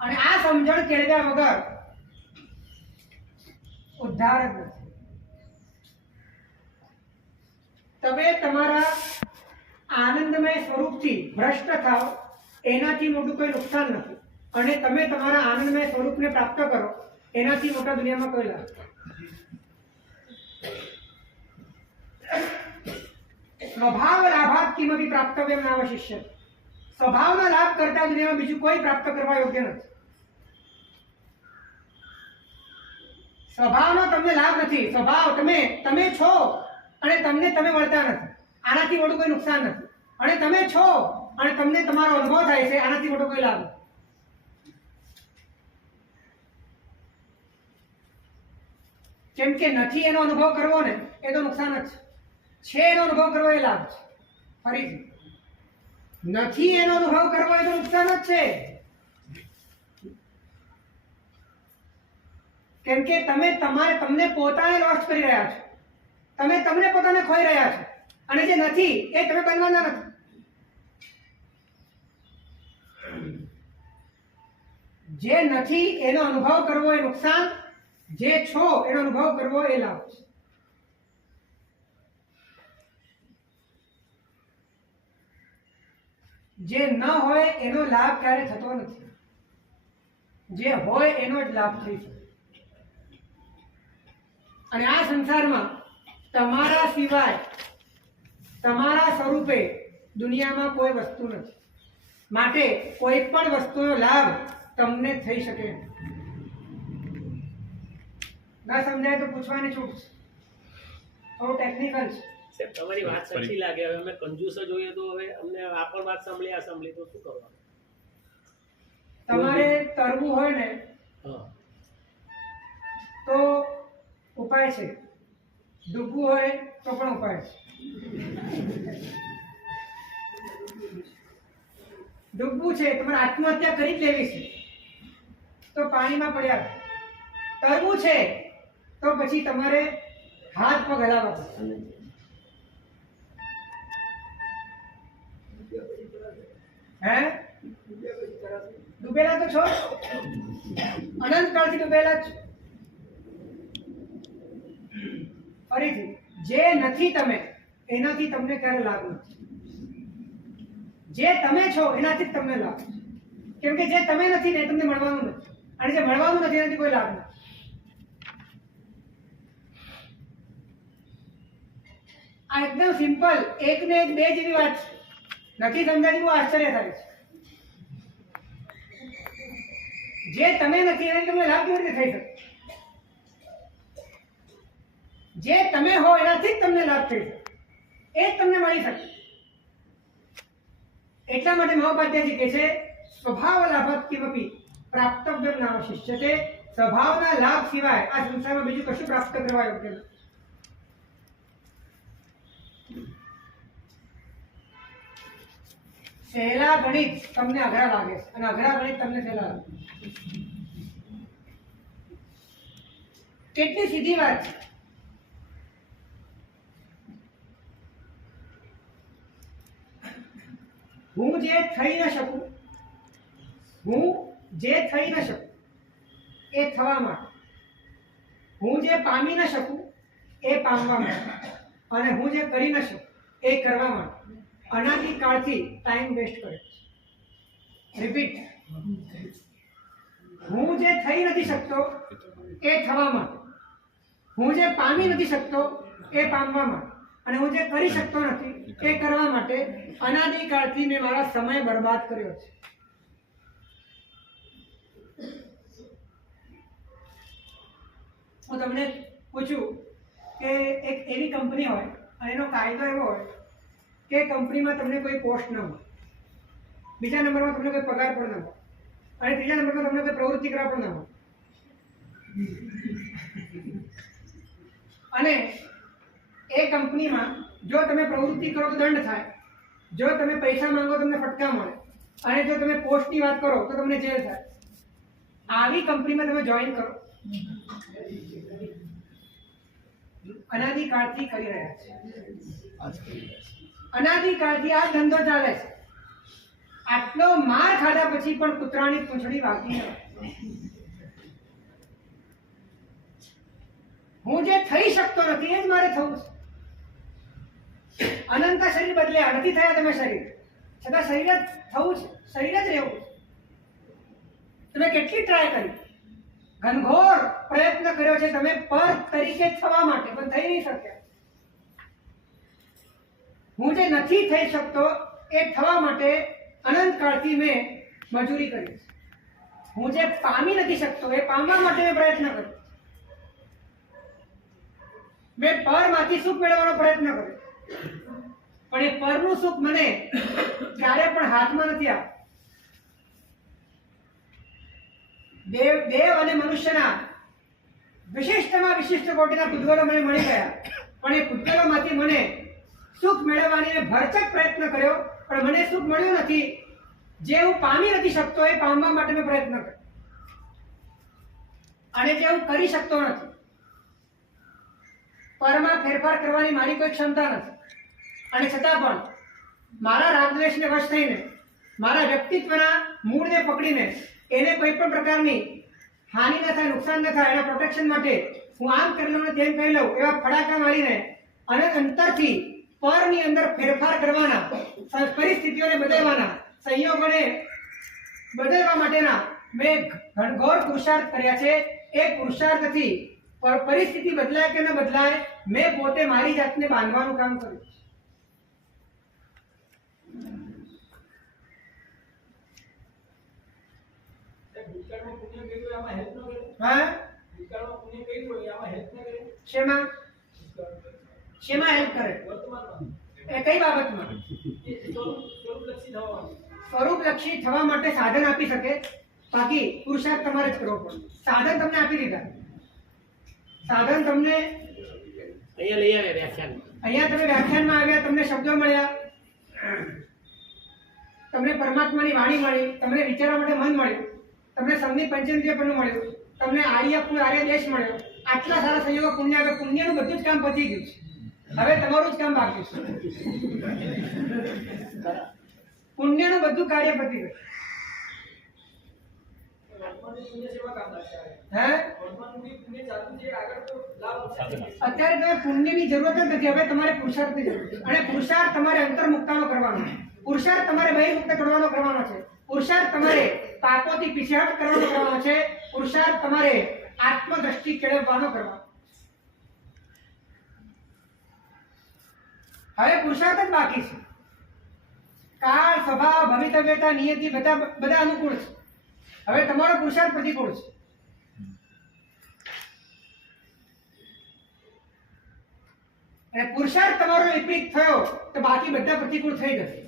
અને આ સમજણ કેળવ્યા વગર ઉદ્ધાર જ નથી. તમે તમારા આનંદમય સ્વરૂપથી ભ્રષ્ટ થાવ એનાથી મોટું કોઈ નુકસાન નથી. અને તમે તમારા આનંદમય સ્વરૂપને પ્રાપ્ત કરો એનાથી મોટા દુનિયામાં કોઈ લાભ. સ્વભાવ લાભાત કિમપી પ્રાપ્તવ્યમ નાવશિષ્ય. સ્વભાવના લાભ કરતા દુનિયામાં બીજું કોઈ પ્રાપ્ત કરવા યોગ્ય નથી. સ્વભાવનો તમને લાભ નથી. સ્વભાવ તમે છો અને તમને તમે મળતા નથી. આનાથી મોટું કોઈ નુકસાન નથી. અને તમે છો અને તમને તમારો અનુભવ થાય છે, આનાથી મોટો કોઈ લાભ નથી. કેમ કે નથી એનો અનુભવ કરવો ને એ તો નુકસાન જ છે એનો અનુભવ કરવો એ લાભ છે. ફરીથી નથી એનો અનુભવ કરવો એ તો નુકસાન જ છે. કેમ કે તમને પોતાને લોસ્ટ કરી રહ્યા છો. તમે તમને પોતાને ખોઈ રહ્યા છો. અને જે નથી એ તમે બનવાના નથી. જે નથી એનો અનુભવ કરવો એ નુકસાન, જે છો એનો અનુભવ કરવો એ લાભ છે. જે ન હોય એનો લાભ ક્યારે થતો નથી. જે હોય એનો જ લાભ થઈ શકે. અને આ સંસારમાં તમારા સિવાય તમારા સ્વરૂપે દુનિયામાં કોઈ વસ્તુ નથી. માટે કોઈ પણ વસ્તુનો લાભ તમને થઈ શકે. ના સમજાય તો પૂછવાની છૂટ છે. થોડું ટેકનિકલ છે. સાહેબ તમારી વાત સાચી લાગે. હવે અમે કંજૂસ જોઈએ તો હવે અમને આ પણ વાત સાંભળી તો શું કરવાનું? તમારે તરવું હોય ને તો ઉપાય છે, ડૂબવું હોય તો પણ ઉપાય છે. ડૂબવું છે, તમારે આત્મહત્યા કરી જ લેવી છે તો પાણીમાં પડ્યા. તરવું છે તો પછી તમારે હાથ પગ હલાવવા પડશે. હે ડૂબેલા તો છો, અનંત કાળથી ડૂબેલા જ. ફરીથી જે નથી તમે એનાથી તમને ક્યારે લાભ નથી. જે તમે છો એનાથી જ તમને લાભ. કેમ કે જે તમે નથી ને તમને મળવાનું નથી. અને જે મળવાનું નથી એનાથી કોઈ લાભ નથી. આ એકદમ સિમ્પલ એક ને એક બે જેવી વાત છે. નથી સમજાતી બહુ આશ્ચર્ય થાય છે. જે તમે નથી એનાથી તમને લાભ કેવી રીતે થઈ શકે? જે તમે હો એનાથી જ તમને લાભ થઈ શકે, એ જ તમને મળી શકે. એટલા માટે મહોપાધ્યાયજી કહે છે સ્વભાવ લાભાત કિમપી પ્રાપ્તવ્યમ નાવશિષ્યતે. સ્વભાવના લાભ સિવાય આ સંસારમાં બીજું કશું પ્રાપ્ત કરવા યોગ્ય નથી. સહેલા ગણિત તમને અઘરા લાગે છે અને અઘરા ગણિત તમને સહેલા લાગે. કેટલી સીધી વાત છે. હું જે થઈ ન શકું, હું જે થઈ ન શકું એ થવા માટે, હું જે પામી ન શકું એ પામવા માટે, અને હું જે કરી ન શકું એ કરવા માટે અનાદિકાળથી ટાઈમ વેસ્ટ કરે છે. રિપીટ, હું જે થઈ નથી શકતો એ થવા માટે, હું જે પામી નથી શકતો એ પામવા માટે, અને હું જે કરી શકતો નથી એ કરવા માટે અનાદિકાળથી મેં મારા સમય બરબાદ કર્યો છે. હું તમને પૂછું કે એક એવી કંપની હોય અને એનો કાયદો એવો હોય કે કંપનીમાં તમને કોઈ પોસ્ટ ન હોય, બીજા નંબરમાં તમને કોઈ પગાર પણ ન હોય, અને ત્રીજા નંબરમાં તમને કોઈ પ્રવૃત્તિ કરવા પણ ન હોય, અને એ કંપનીમાં જો તમે પ્રવૃત્તિ કરો તો દંડ થાય, જો તમે પૈસા માંગો તમને ફટકા મળે, અને જો તમે પોસ્ટની વાત કરો તો તમને જેલ થાય. આવી કંપનીમાં તમે જોઈન કરો, અનાદિકાળથી કરી રહ્યા છે, અનાદિકાળથી આ ધંધો ચાલે છે. આટલો માર ખાધા પછી પણ કૂતરાની પૂંછડી વાગી ન. હું જે થઈ શકતો નથી એ જ મારે થવું છે. અનંત શરીર બદલ્યા નથી થયા તમે શરીર, છતાં શરીર જ થવું છે, શરીર જ રહેવું છે. તમે કેટલી ટ્રાય કરી, ઘનઘોર પ્રયત્ન કર્યો છે તમે પર તરીકે થવા માટે, પણ થઈ નહીં શક્યા. હું જે નથી થઈ શકતો એ થવા માટે અનંત કાળથી મેં મજૂરી કરી છે. હું જે પામી નથી શકતો એ પામવા માટે મેં પ્રયત્ન કર્યો. મેં પરમાંથી સુખ મેળવવાનો પ્રયત્ન કર્યો, પણ એ પરનું સુખ મને ક્યારે પણ હાથમાં નથી આવ્યું. દેવ અને મનુષ્યના વિશિષ્ટમાં વિશિષ્ટ કોટીના પૂતગલો મને મળી ગયા, પણ એ પૂતગલોમાંથી મને સુખ મેળવવાની ભરચક પ્રયત્ન કર્યો, પણ મને સુખ મળ્યું નથી. જે હું પામી નથી શકતો એ પામવા માટે મેં પ્રયત્ન કર્યો, અને જે હું કરી શકતો નથી, પરમાં ફેરફાર કરવાની મારી કોઈ ક્ષમતા નથી, અને છતાં પણ મારા રાગદ્વેષને વશ થઈને, મારા વ્યક્તિત્વના મૂળને પકડીને એને કોઈ પણ પ્રકારની હાનિ ન થાય, નુકસાન ન થાય એના પ્રોટેક્શન માટે હું આમ કરી લઉં ને તેમ કરી લઉં એવા ફડાકા મારીને અને અંતરથી પરની અંદર ફેરફાર કરવાના, પરિસ્થિતિઓને બદલવાના, સંયોગોને બદલવા માટેના મેં ઘનઘોર પુરુષાર્થ કર્યા છે. એ પુરુષાર્થથી પરિસ્થિતિ બદલાય કે ન બદલાય, મેં પોતે મારી જાતને બાંધવાનું કામ કર્યું. ભૂતકાળમાં પુણ્ય કર્યું આમાં હેલ્પ ન કરે? હા, ભૂતકાળમાં પુણ્ય કર્યું હોય આમાં હેલ્પ ન કરે? શેમાં શેમાં હેલ્પ કરે? વર્તમાનમાં એ કઈ બાબતમાં? એ સ્વરૂપલક્ષી થવાનું. સ્વરૂપલક્ષી થવા માટે સાધન આપી શકે, બાકી પુરુષાર્થ તમારે જ કરવો પડે. સાધન તમને આપી દીધા, સાધન તમને અહીંયા લઈ આવ્યા વ્યાખ્યાન. અહીંયા તમે વ્યાખ્યાનમાં આવ્યા, તમને શબ્દો મળ્યા, તમને પરમાત્માની વાણી મળી, તમને વિચારવા માટે મન મળ્યું, તમને સંધિ પંચેન્દ્રિય પણ મળ્યું, તમને આર્ય દેશ મળ્યો. આટલા સારા સંયોગો પુણ્ય આવે. પુણ્યનું બધું જ કામ પતી ગયું છે, હવે તમારું જ કામ બાકી છે. પુણ્યનું બધું કાર્ય પતી ગયું. વર્તમાનની પુણ્ય સેવા કામ લાગશે. હે, વર્તમાનનું બી પુણ્ય ચાલતું છે, આગળ તો લાભ થશે. અત્યારે તમે પુણ્યની જરૂરત જ નથી, હવે તમારે પુરુષાર્થની જરૂર છે. અને પુરુષાર્થ તમારે અંતર્મુક્તાનો કરવાનો છે, પુરુષાર્થ તમારે બહિર્મુક્ત કરવાનો છે, પુરુષાર્થ તમારે પાપોથી પીછેહટ કરવાનો છે, પુરુષાર્થ તમારે આત્મદ્રષ્ટિ કેળવવાનો કરવાનો. હવે પુરુષાર્થ જ બાકી છે. કાળ, સ્વભાવ, ભવિતવ્યતા, નિયતિ બધા અનુકૂળ છે. હવે તમારો પુરુષાર્થ પ્રતિકૂળ છે. અને પુરુષાર્થ તમારો વિપરીત થયો તો બાકી બધા પ્રતિકૂળ થઈ જશે.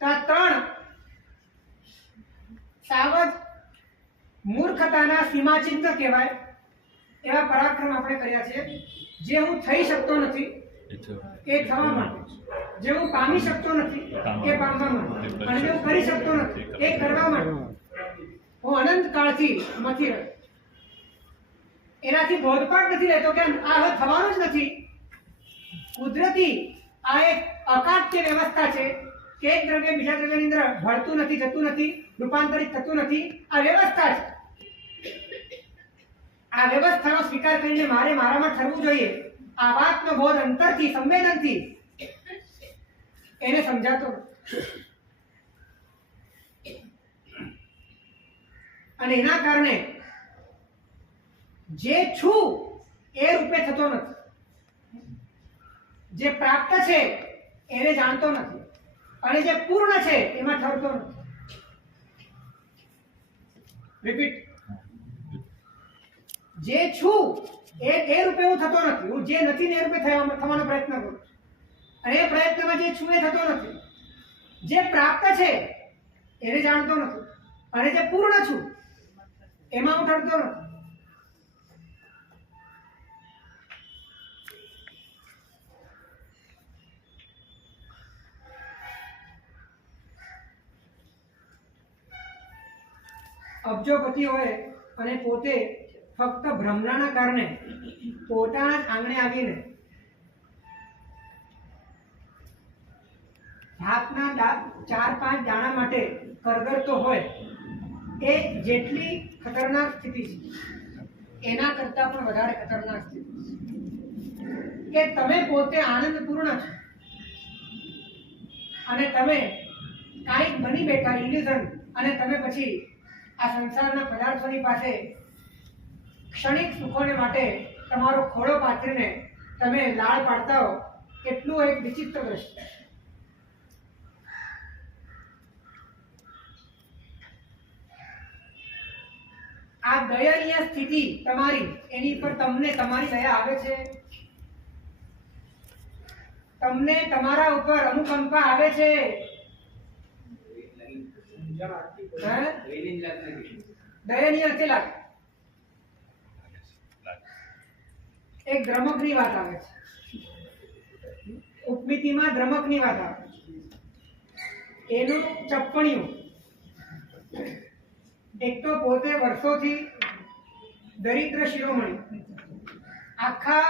તો આ 3 સાવજ મૂર્ખતાના સીમાચિહ્ન કહેવાય એવા પરાક્રમ આપણે કર્યા છે. જે હું થઈ શકતો નથી એ થવા માટે, જે હું પામી શકતો નથી એ પામવા માટે, અને જે હું કરી શકતો નથી એ કરવા માટે હું અનંત કાળથી મથી રહ્યો. એનાથી બોધપાઠ નથી લેતો કે આ હવે થવાનું જ નથી. કુદરતી આ એક અકાટ્ય વ્યવસ્થા છે કે એક દ્રવ્ય બીજા દ્રવ્યની અંદર ભળતું નથી, જતું નથી, રૂપાંતરિત થતું નથી. આ વ્યવસ્થા છે. આ વ્યવસ્થાનો સ્વીકાર કરીને મારે મારામાં ઠરવું જોઈએ. આ વાતનો બોધ અંતરથી, સંવેદનથી એને સમજાતો અને એના કારણે જે છું એ રૂપે થતો નથી, જે પ્રાપ્ત છે એને જાણતો નથી, અને જે પૂર્ણ છે એમાં ઠરતો નથી. રિપીટ, જે છું એ રૂપે હું થતો નથી. હું જે નથી ને એ રૂપે થવાનો પ્રયત્ન કરું, અને એ પ્રયત્નમાં જે છું એ થતો નથી. જે પ્રાપ્ત છે એને જાણતો નથી, અને જે પૂર્ણ છું એમાં હું ઠરતો નથી. અબજોપતિ હોય અને પોતે ફક્ત ભ્રમણાના કારણે પોતાના જ આંગણે આવીને ભાતના 4-5 દાણા માટે કરગરતો હોય, એ જેટલી ખતરનાક સ્થિતિ છે એના કરતા પણ વધારે ખતરનાક સ્થિતિ છે કે તમે પોતે આનંદપૂર્ણ છો અને તમે કાંઈક બની બેઠા ઇલ્યુઝન, અને તમે પછી આ સંસારના પદાર્થોની પાસે ક્ષણિક સુખોને માટે તમારો ખોળો પાથરીને તમે લાળ પાડતા હો. કેટલું એક વિચિત્ર દ્રશ્ય. આ દયનીય સ્થિતિ તમારી, એની પર તમને તમારી દયા આવે છે? તમને તમારા ઉપર અનુકંપા આવે છે? દયનીય નથી લાગે. એક દ્રમકની વાત આવે છે, ઉપમિતિમાં દ્રમકની વાત આવે છે. એનું ચપ્પણિયું, એક તો પોતે વર્ષોથી દરિદ્ર શિરોમણી, આખા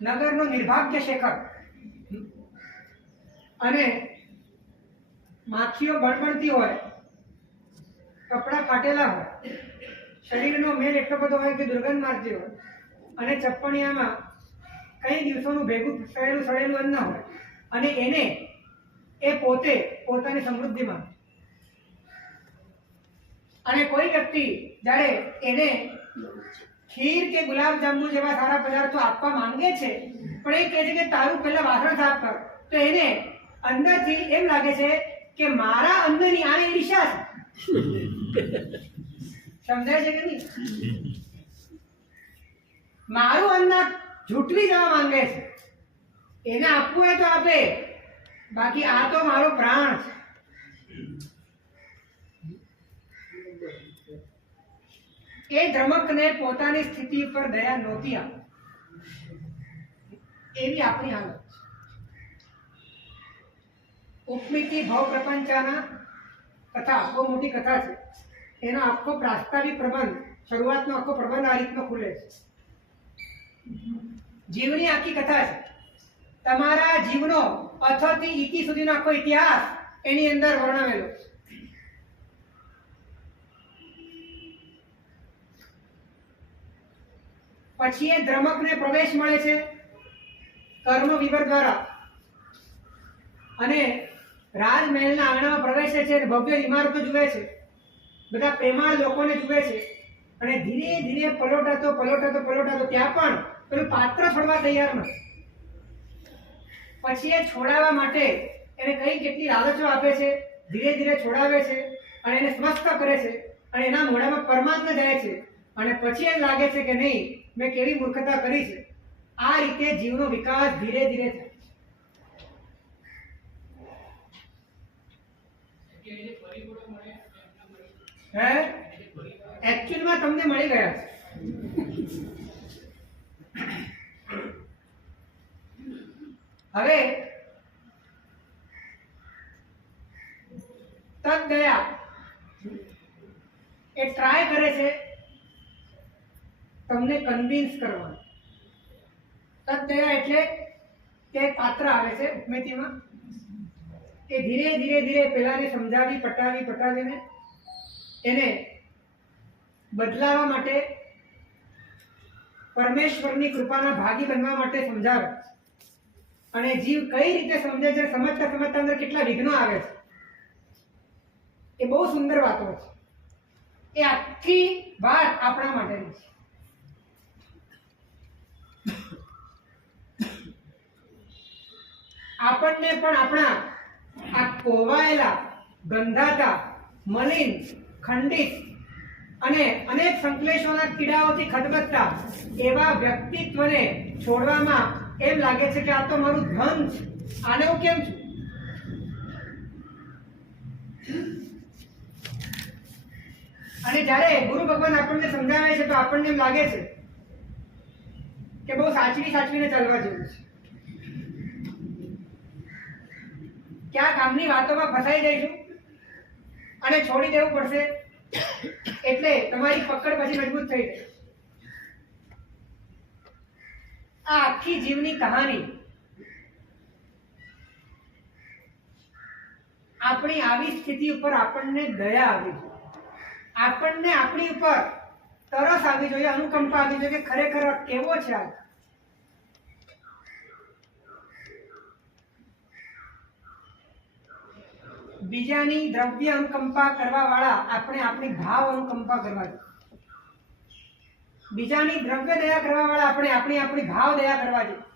નગરનો નિર્ભાગ્ય શેખર, અને માખીઓ બળબળતી હોય, કપડાં ફાટેલા હોય, શરીરનો મેલ એટલો બધો હોય કે દુર્ગંધ મારતી હોય, અને ચપ્પણિયામાં કઈ દિવસોનું ભેગું સડેલું અન્ન હોય, અને એને એ પોતે પોતાની સમૃદ્ધિમાં, અને કોઈ વ્યક્તિ જ્યારે એને ખીર કે ગુલાબજાંબુ જેવા સારા પદાર્થો આપવા માંગે છે, પણ એ કહે છે કે તારું પહેલા વાસણ સાફ કર, તો એને અંદરથી એમ લાગે છે કે મારા અન્નની આને ઈર્ષા છે. સમજાય છે કે નહીં? મારું અન્ન ઝૂંટવી જવા માંગે છે, એને આપવું હોય તો આપે, બાકી આ તો મારો પ્રાણ છે. એ ધ્રમકને પોતાની સ્થિતિ પર દયા નહોતી આપી. એવી આપણી હાલત. ઉપમિતિ ભવ પ્રપંચના કથા બહુ મોટી કથા છે. એનો આખો પ્રાસ્તાવિક પ્રબંધ, શરૂઆતનો આખો પ્રબંધ આ રીતનો ખુલે છે. જીવની આખી કથા છે. તમારા જીવનો અથથી ઇતિ સુધીનો આખો ઇતિહાસ એની અંદર વર્ણવેલો છે. પછી એ દ્રમકને પ્રવેશ મળે છે કર્મ વિવર દ્વારા, અને રાજમહેલના આંગણામાં પ્રવેશે છે, ભવ્ય ઇમારતો જુએ છે, બધા પ્રેમાળ લોકોને જુએ છે, અને ધીરે ધીરે પલોટાતો ત્યાં પણ પેલું પાત્ર છોડવા તૈયાર નથી. પછી એ છોડાવવા માટે એને કઈ કેટલી લાલચો આપે છે, ધીરે ધીરે છોડાવે છે, અને એને સ્વસ્થ કરે છે, અને એના મોઢામાં પરમાત્મા જાય છે, અને પછી એમ લાગે છે કે નહીં મેં કેવી મૂર્ખતા કરી છે. આ રીતે જીવનો વિકાસ ધીરે ધીરે થાય. એકચ્યુઅલમાં તમને મળી ગયા છે. હવે તદ્દયા એ ટ્રાય કરે છે તમને કન્વિન્સ કરવાનું. તદ્દયા એટલે કે પાત્ર આવે છે ઉપમેતીમાં કે ધીરે ધીરે ધીરે પેલાને સમજાવી પટાવીને એને બદલાવા માટે પરમેશ્વરની કૃપાના ભાગી બનવા માટે સમજાવે. અને જીવ કઈ રીતે સમજે છે, સમજતા અંદર કેટલા વિઘ્નો આવે છે, એ બહુ સુંદર વાતો છે. એ આખી વાત આપણા માટેની છે. આપણને પણ આપણા આ કોવાયેલા, ગંધાતા, મલિન, ખંડિત અને અનેક સંકલેશોના કીડાઓથી ખદબદતા એવા વ્યક્તિત્વને છોડવામાં એમ લાગે છે કે આ તો મારું ધન છે, આને હું કેમ છું. અને જ્યારે ગુરુ ભગવાન આપણને સમજાવે છે તો આપણને એમ લાગે છે કે બહુ સાચવીને ચાલવા જેવું છે. ક્યાં કામની વાતોમાં ફસાઈ જઈશું અને છોડી દેવું પડશે એટલે તમારી પકડ પછી મજબૂત થઈ જાય. આ આખી જીવની કહાની આપણી આવી સ્થિતિ ઉપર આપણને દયા આવી જોઈએ, આપણને આપણી ઉપર તરસ આવી જોઈએ, અનુકંપા આવી જોઈએ કે ખરેખર કેવો છે આ. બીજાની દ્રવ્ય અનુકંપા કરવા વાળા આપણે આપણી ભાવ અનુકંપા કરવા જોઈએ. બીજાની દ્રવ્ય દયા કરવા વાળા આપણે આપણી ભાવ દયા કરવા જોઈએ.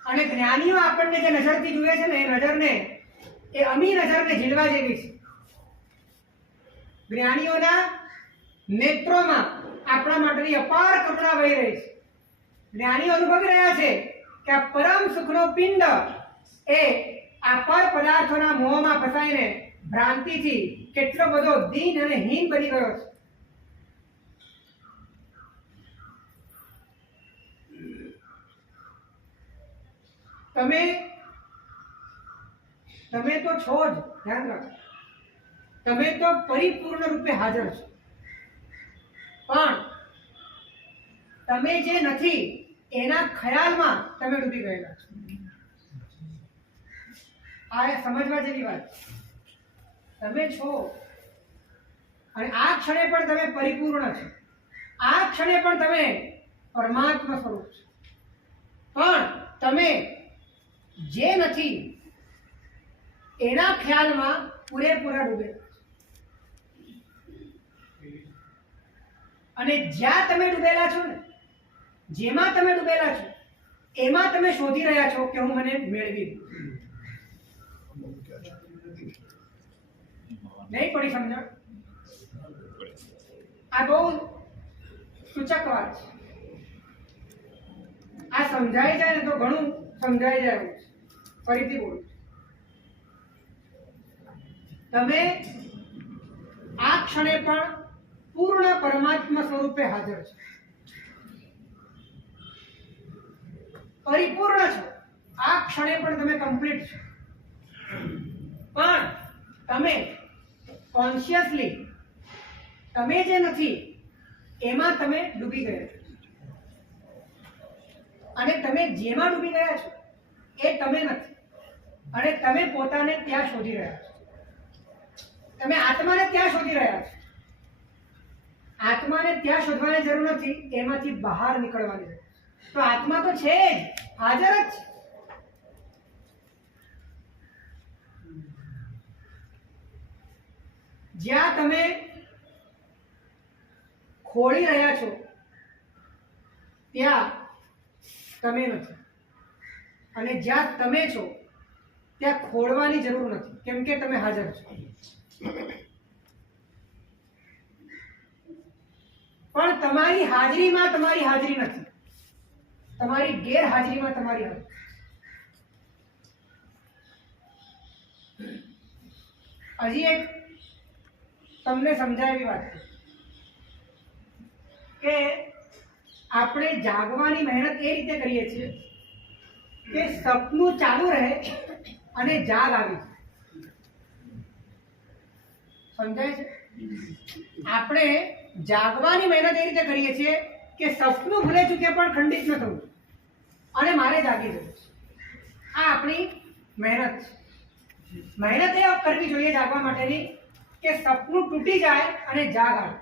અને જ્ઞાનીઓ આપણને જે નજરથી જુએ છે ને એ નજરને, એ અમી નજરને ઝીલવા જેવી છે. જ્ઞાનીઓના નેત્રોમાં આપણા માટેની અપાર કરુણા વહી રહી છે. જ્ઞાનીઓ અનુભવી રહ્યા છે કે આ પરમ સુખનો પિંડ એ આ પર પદાર્થોના મોહમાં ફસાઈને ભ્રાંતિથી કેટલો બધો દીન અને હીન બની ગયો છે. તમે તો છો જ, ધ્યાન રાખો, તમે તો પરિપૂર્ણ રૂપે હાજર છો, પણ તમે જે નથી એના ખ્યાલમાં તમે ડૂબી ગયેલા છો. આ સમજવા જેવી વાત. તમે છો અને આ ક્ષણે પણ તમે પરિપૂર્ણ છો, આ ક્ષણે પણ તમે પરમાત્મા સ્વરૂપ છો, પણ તમે જે નથી એના ખ્યાલમાં પૂરેપૂરા ડૂબેલા છો. અને જ્યાં તમે ડૂબેલા છો ને, જેમાં તમે ડૂબેલા છો એમાં તમે શોધી રહ્યા છો કે હું મને મેળવી દઉં. નહીં પડી સમજણ? આ બહુ સૂચક વાત છે. આ સમજાઈ જાય ને તો ઘણું સમજાઈ જાય એવું છે. ફરીથી બોલું, તમે આ ક્ષણે પણ પૂર્ણ પરમાત્મા સ્વરૂપે હાજર છો, પરિપૂર્ણ છો. આ ક્ષણે પણ તમે કમ્પ્લીટ છો, પણ તમે કોન્શિયસલી તમે જે નથી એમાં તમે ડૂબી ગયા છો. અને તમે જેમાં ડૂબી ગયા છો એ તમે નથી, અને તમે પોતાને ત્યાં શોધી રહ્યા છો. તમે આત્માને ત્યાં શોધી રહ્યા છો. આત્માને ત્યાં શોધવાની જરૂર નથી, એમાંથી બહાર નીકળવાની જરૂર. તો આત્મા તો છે જ, હાજર જ છે. જ્યાં તમે ખોળી રહ્યા છો ત્યાં તમે નથી, અને જ્યાં તમે છો ત્યાં ખોળવાની જરૂર નથી, કેમ કે તમે હાજર છો. પણ તમારી હાજરીમાં તમારી હાજરી નથી, તમારી ગેરહાજરીમાં તમારી હાજરી. હજી એક તમને સમજાય એવી વાત છે કે આપણે જાગવાની મહેનત એ રીતે કરીએ છીએ કે સપનું ચાલુ રહે અને જાગ આવી જાય. સમજાય છે? આપણે જાગવાની મહેનત એ રીતે કરીએ છીએ કે સપનું ભૂલે ચૂકે પણ ખંડિત ન થવું અને મારે જાગી જવું. આ આપણી મહેનત છે. મહેનત એ કરવી જોઈએ જાગવા માટેની કે સપનું તૂટી જાય અને જાગ આવે.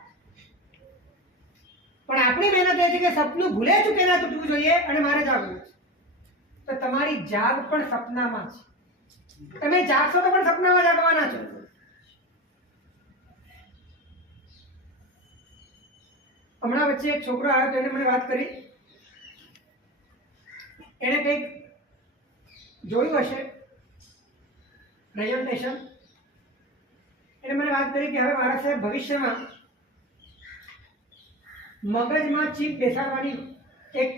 પણ આપણી મહેનત એ છે કે સપનું ભૂલે ચૂકે ના તૂટવું જોઈએ અને મારે જાગવું છે. તો તમારી જાગ પણ સપનામાં છે. તમે જાગશો તો પણ સપનામાં જાગવાના છો. હમણાં વચ્ચે એક છોકરો આવ્યો તો એને મને વાત કરી, એને કંઈક જોયું હશે પ્રેઝન્ટેશન. એને મને વાત કરી કે હવે મારા સાહેબ ભવિષ્યમાં મગજમાં ચીપ બેસાડવાની એક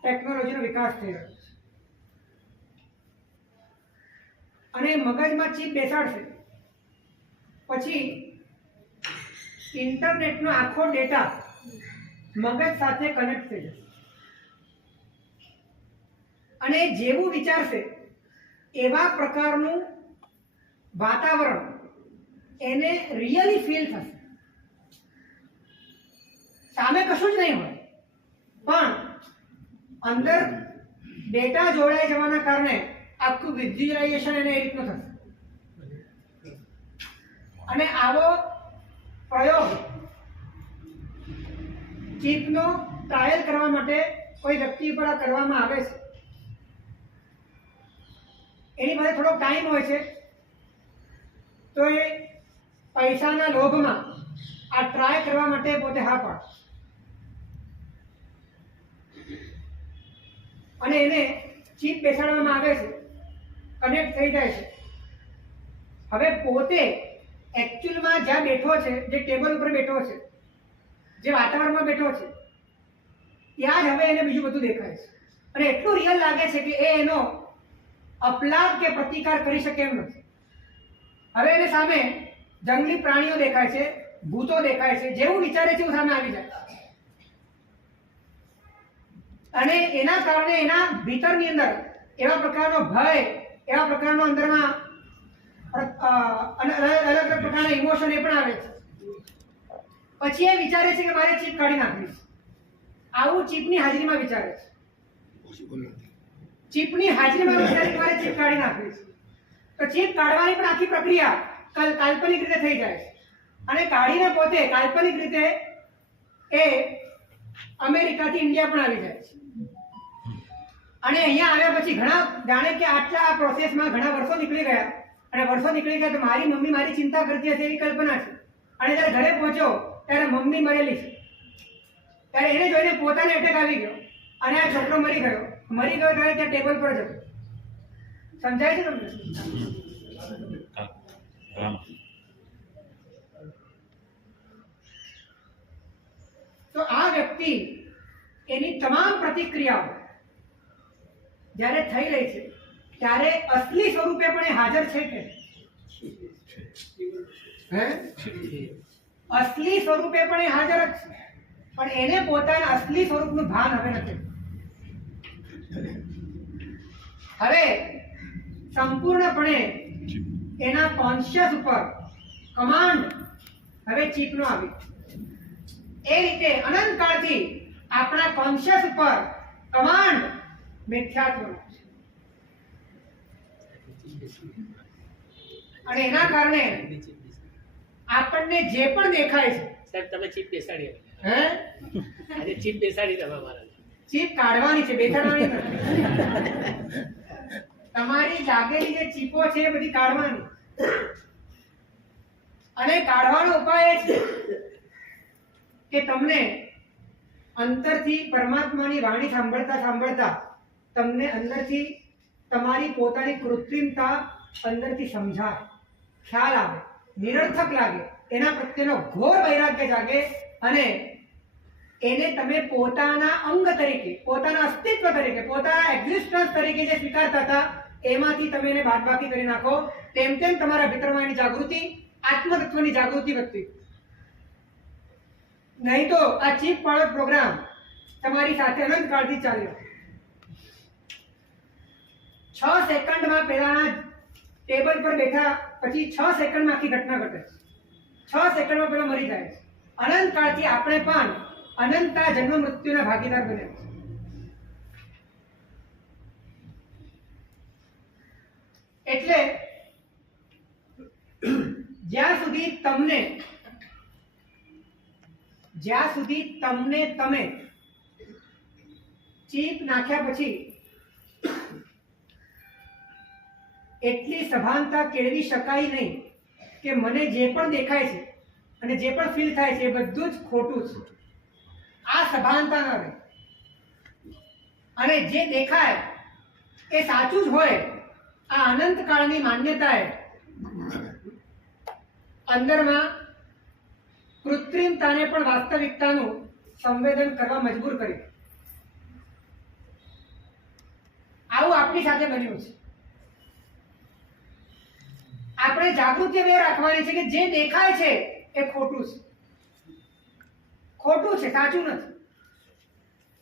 ટેકનોલોજીનો વિકાસ થઈ રહ્યો છે અને મગજમાં ચીપ બેસાડશે પછી ઇન્ટરનેટનો આખો ડેટા મગજ સાથે કનેક્ટ થઈ જશે અને જેવું વિચારશે એવા પ્રકારનું વાતાવરણ એને રિયલી ફીલ થશે. સામે કશું જ નહીં હોય પણ અંદર ડેટા જોડાઈ જવાના કારણે આખું વિઝ્યુઅલાઇઝેશન એને એ રીતનું થશે. અને આવો પ્રયોગ ચીપનો ટ્રાયલ કરવા માટે કોઈ વ્યક્તિ પર કરવામાં આવે છે. એની પાસે થોડો ટાઈમ હોય છે તો એ પૈસાના લોભમાં આ ટ્રાય કરવા માટે પોતે હા પાડે અને એને ચીપ બેસાડવામાં આવે છે, કનેક્ટ થઈ જાય છે. હવે પોતે એકચ્યુઅલમાં જ્યાં બેઠો છે, જે ટેબલ ઉપર બેઠો છે, જે વાતાવરણમાં બેઠો છે, ત્યાં જ હવે એને બીજું બધું દેખાય છે અને એટલું રિયલ લાગે છે કે એ એનો અપલાદ કે પ્રતિકાર કરી શકે એમ નથી. હવે એને સામે જંગલી પ્રાણીઓ દેખાય છે, ભૂતો દેખાય છે, જેવું વિચારે છે એવું સામે આવી જાય અને એના કારણે એના ભીતરની અંદર એવા પ્રકારનો ભય, એવા પ્રકારનો અંદરમાં અલગ અલગ પ્રકારના ઇમોશન એ પણ આવે છે. પછી એ વિચારે છે કે મારે ચીપ કાઢી નાખવી છે. આવું ચીપની હાજરીમાં વિચારે છે. ચીપની હાજરીમાં વિચારે કે મારે ચીપ કાઢી નાખવી છે. તો ચીપ કાઢવાની પણ આખી પ્રક્રિયા કાલ્પનિક રીતે થઈ જાય છે અને કાઢીને પોતે કાલ્પનિક રીતે એ અમેરિકાથી ઇન્ડિયા પણ આવી જાય છે અને અહીંયા આવ્યા પછી ઘણા જાણે કે આટલા આ પ્રોસેસમાં ઘણા વર્ષો નીકળી ગયા અને વર્ષો નીકળી ગયા તો મારી મમ્મી મારી ચિંતા કરતી હશે એવી કલ્પના છે. અને જ્યારે ઘરે પહોંચ્યો ત્યારે મમ્મી મરેલી છે. ત્યારે એને જોઈને પોતાને એટેક આવી ગયો અને આ છોકરો મરી ગયો ત્યારે ત્યાં ટેબલ પર જતો. સમજાય છે તમને? તો આ વ્યક્તિ એની તમામ પ્રતિક્રિયાઓ જ્યારે થઈ રહી છે ત્યારે અસલી સ્વરૂપે પણ એ હાજર છે કે અસલી સ્વરૂપે પણ એ હાજર જ છે પણ એને પોતાના અસલી સ્વરૂપનું ભાન હવે નથી. હવે સંપૂર્ણપણે એના કોન્શિયસ ઉપર કમાન્ડ હવે ચીપનો આવી. એ રીતે અનંતકાળથી આપણા કોન્શિયસ ઉપર કમાન્ડ મિથ્યાત્વનો છે અને એના કારણે આપણને જે પણ દેખાય છે. સાહેબ તમે ચીપ બેસાડી હે આજે ચીપ બેસાડી તમે મારા ચીપ કાઢવાની છે, બેસાડવાની નથી. તમારી લાગેલી જે ચીપો છે એ બધી કાઢવાની અને કાઢવાનો ઉપાય એ છે કે તમને અંતરથી પરમાત્માની વાણી સાંભળતા સાંભળતા તમને અંદરથી તમારી પોતાની કૃત્રિમતા અંદરથી સમજાય, ખ્યાલ આવે, નિરર્થક લાગે, એના પ્રત્યેનો ઘોર વૈરાગ્ય જાગે અને એને તમે પોતાના અંગ તરીકે, પોતાના અસ્તિત્વ તરીકે, પોતાના એક્ઝિસ્ટન્સ તરીકે જે સ્વીકારતા હતા એમાંથી તમે એને બાદબાકી કરી નાખો. તેમ તેમ તમારા ભીતરમાં એની જાગૃતિ, આત્મતત્વની જાગૃતિ વધતી. નહીં તો આ ચીપ પાળક પ્રોગ્રામ તમારી સાથે અનંતકાળથી ચાલ્યો. 6 સેકન્ડમાં પેલાના ટેબલ પર બેઠા પછી 6 સેકન્ડમાં આખી ઘટના ઘટે. 6 સેકન્ડમાં પેલો મરી જાય. અનંતકાળથી આપણે પણ અનંતતા જન્મ મૃત્યુના ભાગીદાર બન્યા. એટલે જ્યાં સુધી તમને તમે ચીપ નાખ્યા પછી એટલી સભાનતા કેળવી શકાય નહીં કે મને જે પણ દેખાય છે અને જે પણ ફીલ થાય છે એ બધું જ ખોટું છે. આ સભાનતા ન રહે. અને જે દેખાય એ સાચું જ હોય. આ અનંતકાળની માન્યતાએ અંદરમાં કૃત્રિમતાને પણ વાસ્તવિકતાનું સંવેદન કરવા મજબૂર કરી. આવું આપણી સાથે બન્યું છે. આપણે જાગૃતિ એ રાખવાની છે કે જે દેખાય છે એ ખોટું છે. ખોટું છે, સાચું નથી.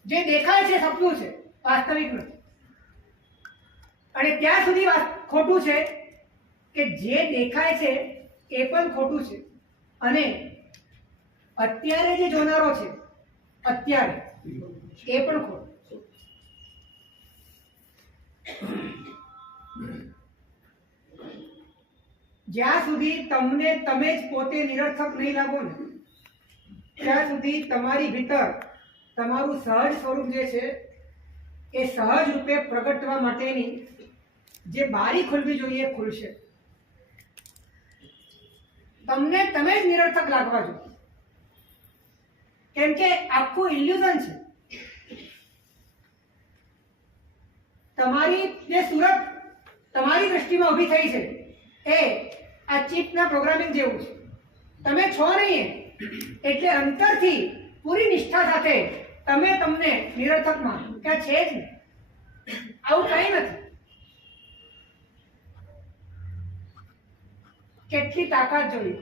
જે દેખાય છે સપનું છે, વાસ્તવિક નથી. અને ત્યાં સુધી ખોટું છે કે જે દેખાય છે એ પણ ખોટું છે. અને અત્યારે જે જોનારો છે અત્યારે એ પણ ખોટું. જ્યાં સુધી તમને તમે જ પોતે નિરર્થક નહીં લાગો ને ત્યાં સુધી તમારી ભીતર તમારું સહજ સ્વરૂપ જે છે એ સહજ રૂપે પ્રગટવા માટેની જે બારી ખુલવી જોઈએ એ ખુલશે. તમને તમે જ નિરર્થક લાગવા જોઈએ. કેમ કે આખું ઇલ્યુઝન છે. તમારી જે સુરત તમારી દ્રષ્ટિમાં ઊભી થઈ છે એ આ ચીપના પ્રોગ્રામિંગ જેવું છે. તમે છો નહીં એટલે અંતરથી પૂરી નિષ્ઠા સાથે તમે તમને નિરર્થક માનો કે છે જ નહીં. આવું કંઈ નથી. કેટલી તાકાત જોઈએ,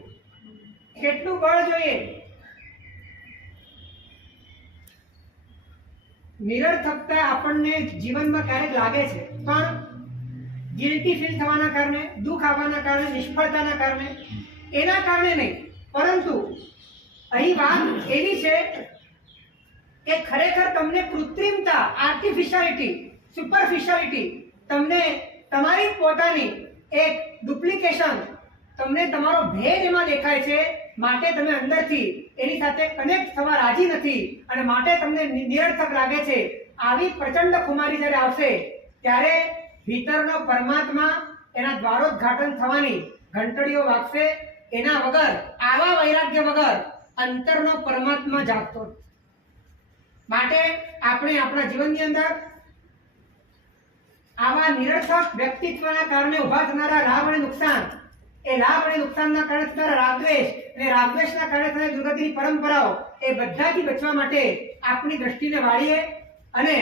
કેટલું બળ જોઈએ. નિરર્થકતા આપણને જીવનમાં ક્યારેક લાગે છે પણ ગિલ્ટી ફીલ થવાના કારણે, દુઃખ આવવાના કારણે, નિષ્ફળતાના કારણે, એના કારણે નહીં. પરંતુ અહીં વાત એવી છે કે ખરેખર તમને કૃત્રિમતા, આર્ટિફિશિયાલિટી, સુપરફિશિયાલિટી, તમને તમારી પોતાની એક ડુપ્લિકેશન, તમને તમારો ભેદ એમાં દેખાય છે. માટે તમે અંદરથી એની સાથે કનેક્ટ થવા રાજી નથી અને માટે તમને નિરર્થક લાગે છે. આવી પ્રચંડ ખુમારી જ્યારે આવશે ત્યારે ભીતરનો પરમાત્મા એના દ્વારોદ્ઘાટન થવાની ઘંટડીઓ વાગશે. એના વગર, આવા વૈરાગ્ય વગર અંતરનો પરમાત્મા જાગતો નથી. માટે આપણે આપણા જીવનની અંદર આવા નિરર્થક વ્યક્તિત્વના કારણે ઉભા થનારા લાભ અને નુકસાન, એ લાભ અને નુકસાનના કારણે થનારા રાગદ્વેષ અને રાગદ્વેષના કારણે થનારી દુર્ગતિની પરંપરાઓ, એ બધાથી બચવા માટે આપણી દ્રષ્ટિને વાળીએ અને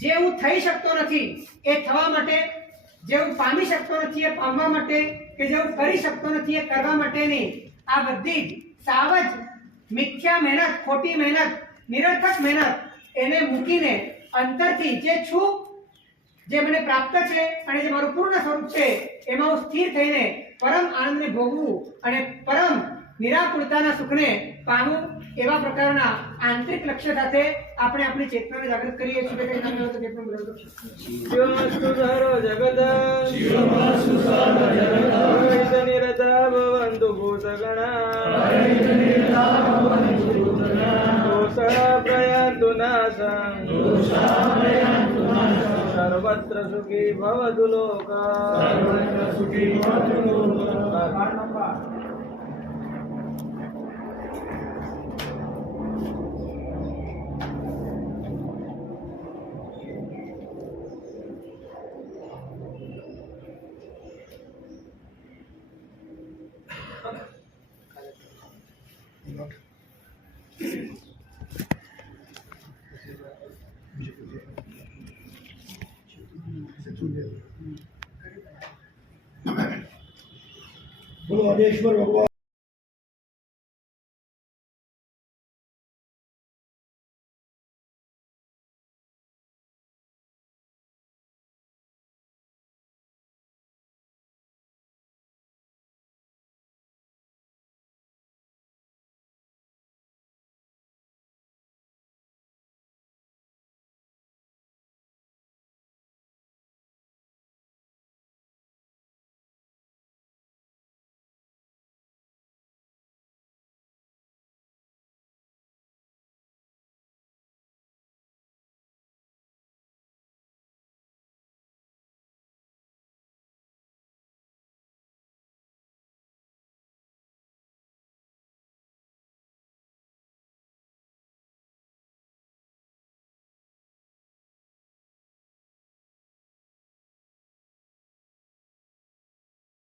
જે હું થઈ શકતો નથી એ થવા માટે, જે હું પામી શકતો નથી એ પામવા માટે, કે જે હું કરી શકતો નથી એ કરવા માટેની આ બધી જ સાવજ મિથ્યા મહેનત, ખોટી મહેનત, નિરર્થક મહેનત એને મૂકીને અંતરથી જે છું, જે મને પ્રાપ્ત છે અને જે મારું પૂર્ણ સ્વરૂપ છે એમાં હું સ્થિર થઈને પરમ આનંદને ભોગવું અને પરમ નિરાકુરતાના સુખને પામું. એવા પ્રકારના આંતરિક લક્ષ્ય સાથે આપણે આપણી ચેતનાને જાગૃત કરીએ છીએ. શિવમસ્તુ સર્વ જગત, શિવમસ્તુ સર્વ જગત, અહિત નિરતા ભવન્તુ ભૂતગણા, અહિત નિરતા ભવન્તુ ભૂતગણા, દોષા પ્રયાન્તુ નાશં, દોષા પ્રયાન્તુ નાશં, સર્વત્ર સુખી ભવતુ લોકઃ, સર્વત્ર સુખી ભવતુ લોકઃ. બોલો અદેશ્વર ભગવાન